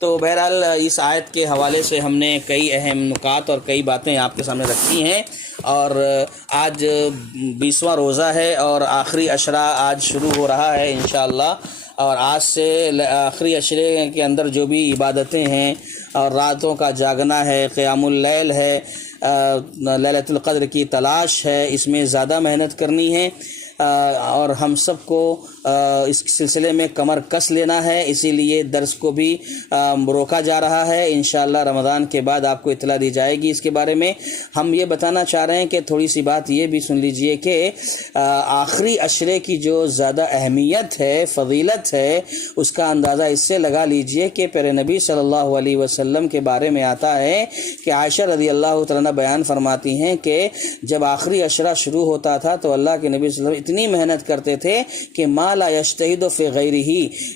تو بہرحال اس آیت کے حوالے سے ہم نے کئی اہم نکات اور کئی باتیں آپ کے سامنے رکھی ہیں، اور آج 20واں روزہ ہے اور آخری عشرہ آج شروع ہو رہا ہے انشاءاللہ. اور آج سے آخری عشرے کے اندر جو بھی عبادتیں ہیں اور راتوں کا جاگنا ہے، قیام اللیل ہے، لیلۃ القدر کی تلاش ہے، اس میں زیادہ محنت کرنی ہے. اور ہم سب کو اس سلسلے میں کمر کس لینا ہے، اسی لیے درس کو بھی روکا جا رہا ہے۔ انشاءاللہ رمضان کے بعد آپ کو اطلاع دی جائے گی اس کے بارے میں۔ ہم یہ بتانا چاہ رہے ہیں کہ تھوڑی سی بات یہ بھی سن لیجئے کہ آخری عشرے کی جو زیادہ اہمیت ہے، فضیلت ہے، اس کا اندازہ اس سے لگا لیجئے کہ پیارے نبی صلی اللہ علیہ وسلم کے بارے میں آتا ہے کہ عائشہ رضی اللہ تعالیٰ بیان فرماتی ہیں کہ جب آخری عشرہ شروع ہوتا تھا تو اللہ کے نبی صلی اللہ علیہ وسلم اتنی محنت کرتے تھے کہ ما لا یجتہد فی غیرہ،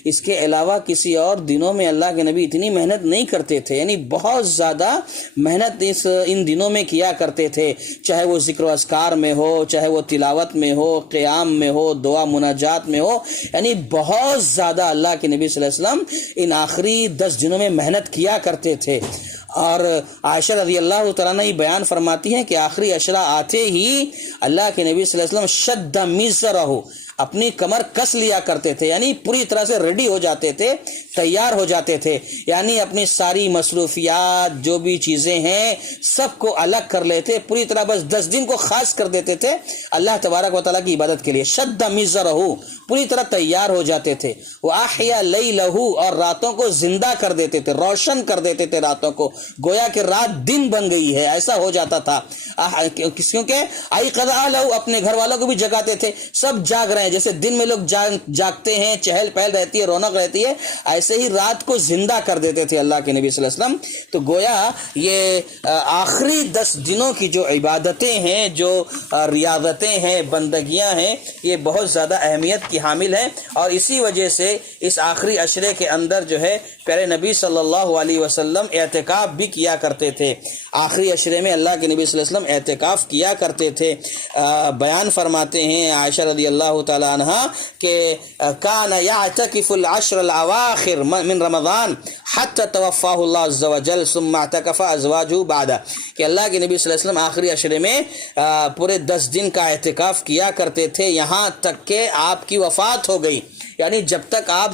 اس کے علاوہ کسی اور دنوں میں اللہ کے نبی اتنی محنت نہیں کرتے تھے، یعنی بہت زیادہ محنت ان دنوں میں کیا کرتے تھے، چاہے وہ ذکر و اذکار میں ہو، چاہے وہ تلاوت میں ہو، قیام میں ہو، دعا مناجات میں ہو، یعنی بہت زیادہ اللہ کے نبی صلی اللہ علیہ وسلم ان آخری 10 دنوں میں محنت کیا کرتے تھے۔ اور عائشہ رضی اللہ تعالیٰ نے بیان فرماتی ہیں کہ آخری عشرہ آتے ہی اللہ کے نبی صلی اللہ علیہ وسلم شد مزرہ، اپنی کمر کس لیا کرتے تھے، یعنی پوری طرح سے ریڈی ہو جاتے تھے، تیار ہو جاتے تھے، یعنی اپنی ساری مصروفیات جو بھی چیزیں ہیں سب کو الگ کر لیتے، پوری طرح بس 10 دن کو خاص کر دیتے تھے اللہ تبارک و تعالیٰ کی عبادت کے لیے۔ شد مزرہ، پوری طرح تیار ہو جاتے تھے۔ وَأَحْيَا لَيْلَهُ، اور راتوں کو زندہ کر دیتے تھے، روشن کر دیتے تھے راتوں کو، گویا کہ رات دن بن گئی ہے، ایسا ہو جاتا تھا۔ کیونکہ ایقظ اہلہ، اپنے گھر والوں کو بھی جگاتے تھے، سب جاگ رہے ہیں، جیسے دن میں لوگ جاگتے ہیں، چہل پہل رہتی ہے، رونق رہتی ہے، ایسے ہی رات کو زندہ کر دیتے تھے اللہ کے نبی صلی اللہ علیہ وسلم۔ تو گویا یہ آخری 10 دنوں کی جو عبادتیں ہیں، جو ریاضتیں ہیں، بندگیاں ہیں، یہ بہت زیادہ اہمیت کی حامل ہیں، اور اسی وجہ سے اس آخری عشرے کے اندر جو ہے پیارے نبی صلی اللہ علیہ وسلم اعتکاف بھی کیا کرتے تھے۔ آخری عشرے میں اللہ کے نبی صلی اللہ علیہ وسلم اعتکاف کیا کرتے تھے۔ بیان فرماتے ہیں عائشہ رضی اللہ تعالی عنہ کہ کان یعتکف العشر الاواخر من رمضان حتی توفاہ اللہ عز وجل ثم اعتکف ازواجہ بعد، کہ اللہ کے نبی صلی اللہ علیہ وسلم آخری عشرے میں پورے 10 دن کا اعتکاف کیا کرتے تھے، یہاں تک کہ آپ کی وفات ہو گئی، یعنی جب تک آپ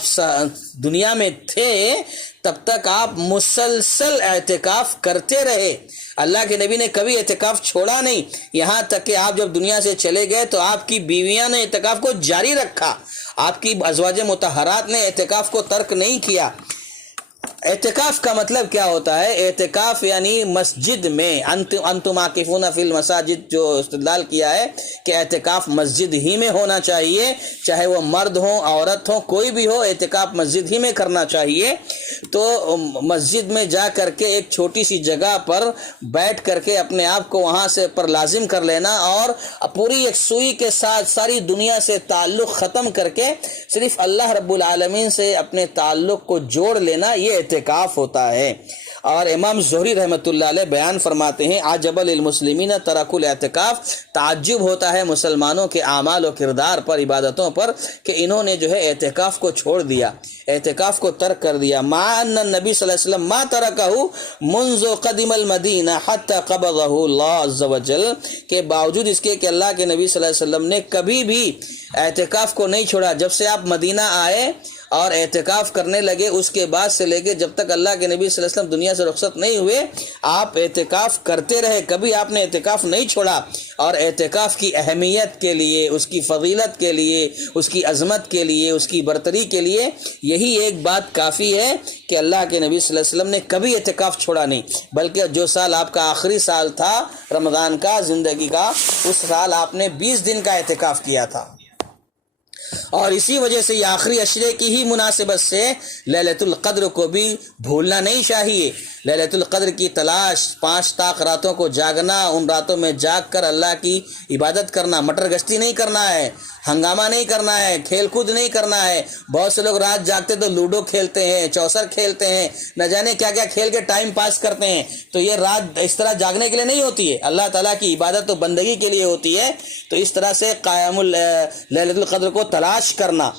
دنیا میں تھے تب تک آپ مسلسل اعتکاف کرتے رہے، اللہ کے نبی نے کبھی اعتکاف چھوڑا نہیں، یہاں تک کہ آپ جب دنیا سے چلے گئے تو آپ کی بیویاں نے اعتکاف کو جاری رکھا، آپ کی ازواج مطہرات نے اعتکاف کو ترک نہیں کیا۔ اعتکاف کا مطلب کیا ہوتا ہے؟ اعتکاف یعنی مسجد میں، انتم عاکفون فی المساجد، جو استدلال کیا ہے کہ اعتکاف مسجد ہی میں ہونا چاہیے، چاہے وہ مرد ہوں عورت ہوں کوئی بھی ہو، اعتکاف مسجد ہی میں کرنا چاہیے۔ تو مسجد میں جا کر کے ایک چھوٹی سی جگہ پر بیٹھ کر کے اپنے آپ کو وہاں سے پر لازم کر لینا، اور پوری ایک سوئی کے ساتھ ساری دنیا سے تعلق ختم کر کے صرف اللہ رب العالمین سے اپنے تعلق کو جوڑ لینا، یہ اعتکاف ہوتا ہے۔ اور امام زہری رحمۃ اللہ علیہ بیان فرماتے ہیں عجب للمسلمین ترک الاعتکاف، تعجب ہوتا ہے مسلمانوں کے اعمال و کردار پر، عبادتوں پر، کہ انہوں نے جو ہے اعتکاف کو چھوڑ دیا، اعتکاف کو ترک کر دیا۔ مع ان النبی صلی اللہ علیہ وسلم ما ترکہ منذ قدم المدینہ حتی قبضہ اللہ عز وجل، کہ باوجود اس کے کہ اللہ کے نبی صلی اللہ علیہ وسلم نے کبھی بھی اعتکاف کو نہیں چھوڑا، جب سے آپ مدینہ آئے اور اعتکاف کرنے لگے اس کے بعد سے لے کے جب تک اللہ کے نبی صلی اللہ علیہ وسلم دنیا سے رخصت نہیں ہوئے، آپ اعتکاف کرتے رہے، کبھی آپ نے اعتکاف نہیں چھوڑا۔ اور اعتکاف کی اہمیت کے لیے، اس کی فضیلت کے لیے، اس کی عظمت کے لیے، اس کی برتری کے لیے یہی ایک بات کافی ہے کہ اللہ کے نبی صلی اللہ علیہ وسلم نے کبھی اعتکاف چھوڑا نہیں، بلکہ جو سال آپ کا آخری سال تھا رمضان کا زندگی کا، اس سال آپ نے 20 دن کا اعتکاف کیا تھا۔ اور اسی وجہ سے یہ آخری عشرے کی ہی مناسبت سے لیلۃ القدر کو بھی بھولنا نہیں چاہیے۔ لیلۃ القدر کی تلاش، 5 طاق راتوں کو جاگنا، ان راتوں میں جاگ کر اللہ کی عبادت کرنا، مٹر گشتی نہیں کرنا ہے، ہنگامہ نہیں کرنا ہے، کھیل کود نہیں کرنا ہے۔ بہت سے لوگ رات جاگتے تو لوڈو کھیلتے ہیں، چوسر کھیلتے ہیں، نہ جانے کیا کیا کھیل کے ٹائم پاس کرتے ہیں، تو یہ رات اس طرح جاگنے کے لیے نہیں ہوتی ہے، اللہ تعالیٰ کی عبادت و بندگی کے لیے ہوتی ہے۔ تو اس طرح سے قیام لیلۃ القدر کو تلاش کرنا،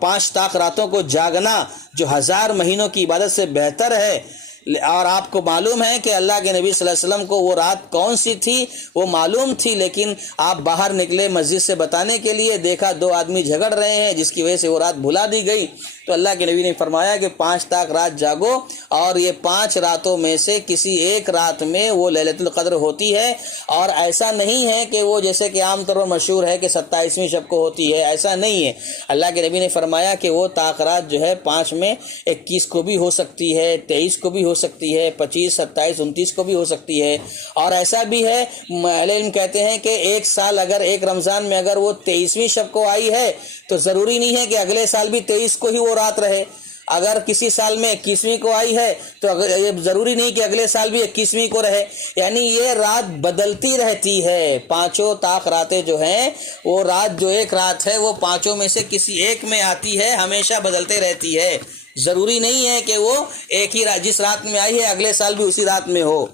5 طاق راتوں کو جاگنا جو 1000 مہینوں کی عبادت سے بہتر ہے، اور آپ کو معلوم ہے کہ اللہ کے نبی صلی اللہ علیہ وسلم کو وہ رات کون سی تھی وہ معلوم تھی، لیکن آپ باہر نکلے مسجد سے بتانے کے لیے، دیکھا 2 آدمی جھگڑ رہے ہیں جس کی وجہ سے وہ رات بھلا دی گئی، تو اللہ کے نبی نے فرمایا کہ 5 تاک رات جاگو، اور یہ 5 راتوں میں سے کسی ایک رات میں وہ لیلۃ القدر ہوتی ہے، اور ایسا نہیں ہے کہ وہ جیسے کہ عام طور پر مشہور ہے کہ 27ویں شب کو ہوتی ہے، ایسا نہیں ہے۔ اللہ کے نبی نے فرمایا کہ وہ تاخرات جو ہے 5 میں 21 کو بھی ہو سکتی ہے، 23 کو بھی ہو سکتی ہے، 25، 27، 29 کو بھی ہو سکتی ہے، اور ایسا بھی ہے اہل علم کہتے ہیں کہ ایک سال اگر ایک رمضان میں اگر وہ 23ویں شب کو آئی ہے تو ضروری نہیں ہے کہ اگلے سال بھی 23 کو ہی وہ رات رہے، اگر کسی سال میں 21ویں کو آئی ہے تو یہ ضروری نہیں کہ اگلے سال بھی 21ویں کو رہے، یعنی یہ رات بدلتی رہتی ہے۔ 5 طاق راتیں جو ہیں وہ رات جو ایک رات ہے وہ 5 میں سے کسی ایک میں آتی ہے، ہمیشہ بدلتے رہتی ہے، ضروری نہیں ہے کہ وہ ایک ہی رات جس رات میں آئی ہے اگلے سال بھی اسی رات میں ہو۔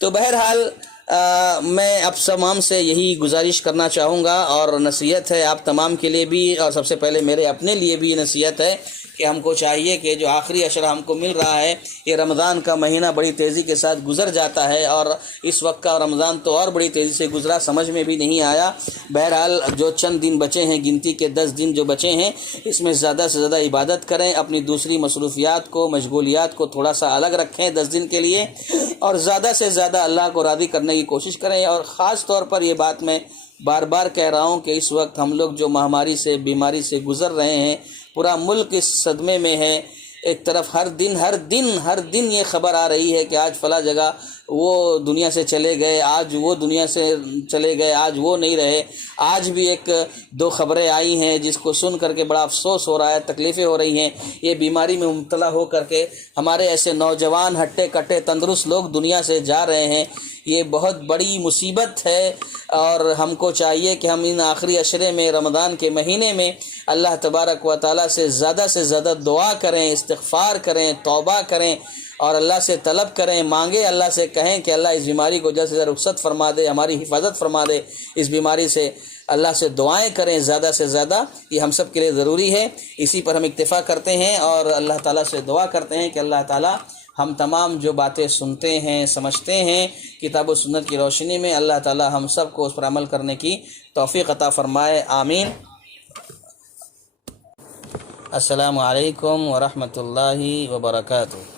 تو بہرحال میں اب تمام سے یہی گزارش کرنا چاہوں گا، اور نصیحت ہے آپ تمام کے لیے بھی، اور سب سے پہلے میرے اپنے لیے بھی نصیحت ہے کہ ہم کو چاہیے کہ جو آخری عشرہ ہم کو مل رہا ہے، یہ رمضان کا مہینہ بڑی تیزی کے ساتھ گزر جاتا ہے، اور اس وقت کا رمضان تو اور بڑی تیزی سے گزرا، سمجھ میں بھی نہیں آیا۔ بہرحال جو چند دن بچے ہیں، گنتی کے 10 دن جو بچے ہیں، اس میں زیادہ سے زیادہ عبادت کریں، اپنی دوسری مصروفیات کو، مشغولیات کو تھوڑا سا الگ رکھیں 10 دن کے لیے، اور زیادہ سے زیادہ اللہ کو راضی کرنے کی کوشش کریں۔ اور خاص طور پر یہ بات میں بار بار کہہ رہا ہوں کہ اس وقت ہم لوگ جو مہاماری سے، بیماری سے گزر رہے ہیں، پورا ملک اس صدمے میں ہے۔ ایک طرف ہر دن یہ خبر آ رہی ہے کہ آج فلاں جگہ وہ دنیا سے چلے گئے، آج وہ دنیا سے چلے گئے، آج وہ نہیں رہے۔ آج بھی 1-2 خبریں آئی ہیں جس کو سن کر کے بڑا افسوس ہو رہا ہے، تکلیفیں ہو رہی ہیں۔ یہ بیماری میں مبتلا ہو کر کے ہمارے ایسے نوجوان ہٹے کٹے تندرست لوگ دنیا سے جا رہے ہیں، یہ بہت بڑی مصیبت ہے، اور ہم کو چاہیے کہ ہم ان آخری عشرے میں، رمضان کے مہینے میں، اللہ تبارک و تعالیٰ سے زیادہ دعا کریں، استغفار کریں، توبہ کریں، اور اللہ سے طلب کریں، مانگیں، اللہ سے کہیں کہ اللہ اس بیماری کو جلد سے جلد رخصت فرما دے، ہماری حفاظت فرما دے اس بیماری سے۔ اللہ سے دعائیں کریں زیادہ سے زیادہ، یہ ہم سب کے لیے ضروری ہے۔ اسی پر ہم اکتفا کرتے ہیں، اور اللہ تعالیٰ سے دعا کرتے ہیں کہ اللہ تعالیٰ ہم تمام جو باتیں سنتے ہیں، سمجھتے ہیں کتاب و سنت کی روشنی میں، اللہ تعالیٰ ہم سب کو اس پر عمل کرنے کی توفیق عطا فرمائے، آمین۔ السلام علیکم ورحمۃ اللہ وبرکاتہ۔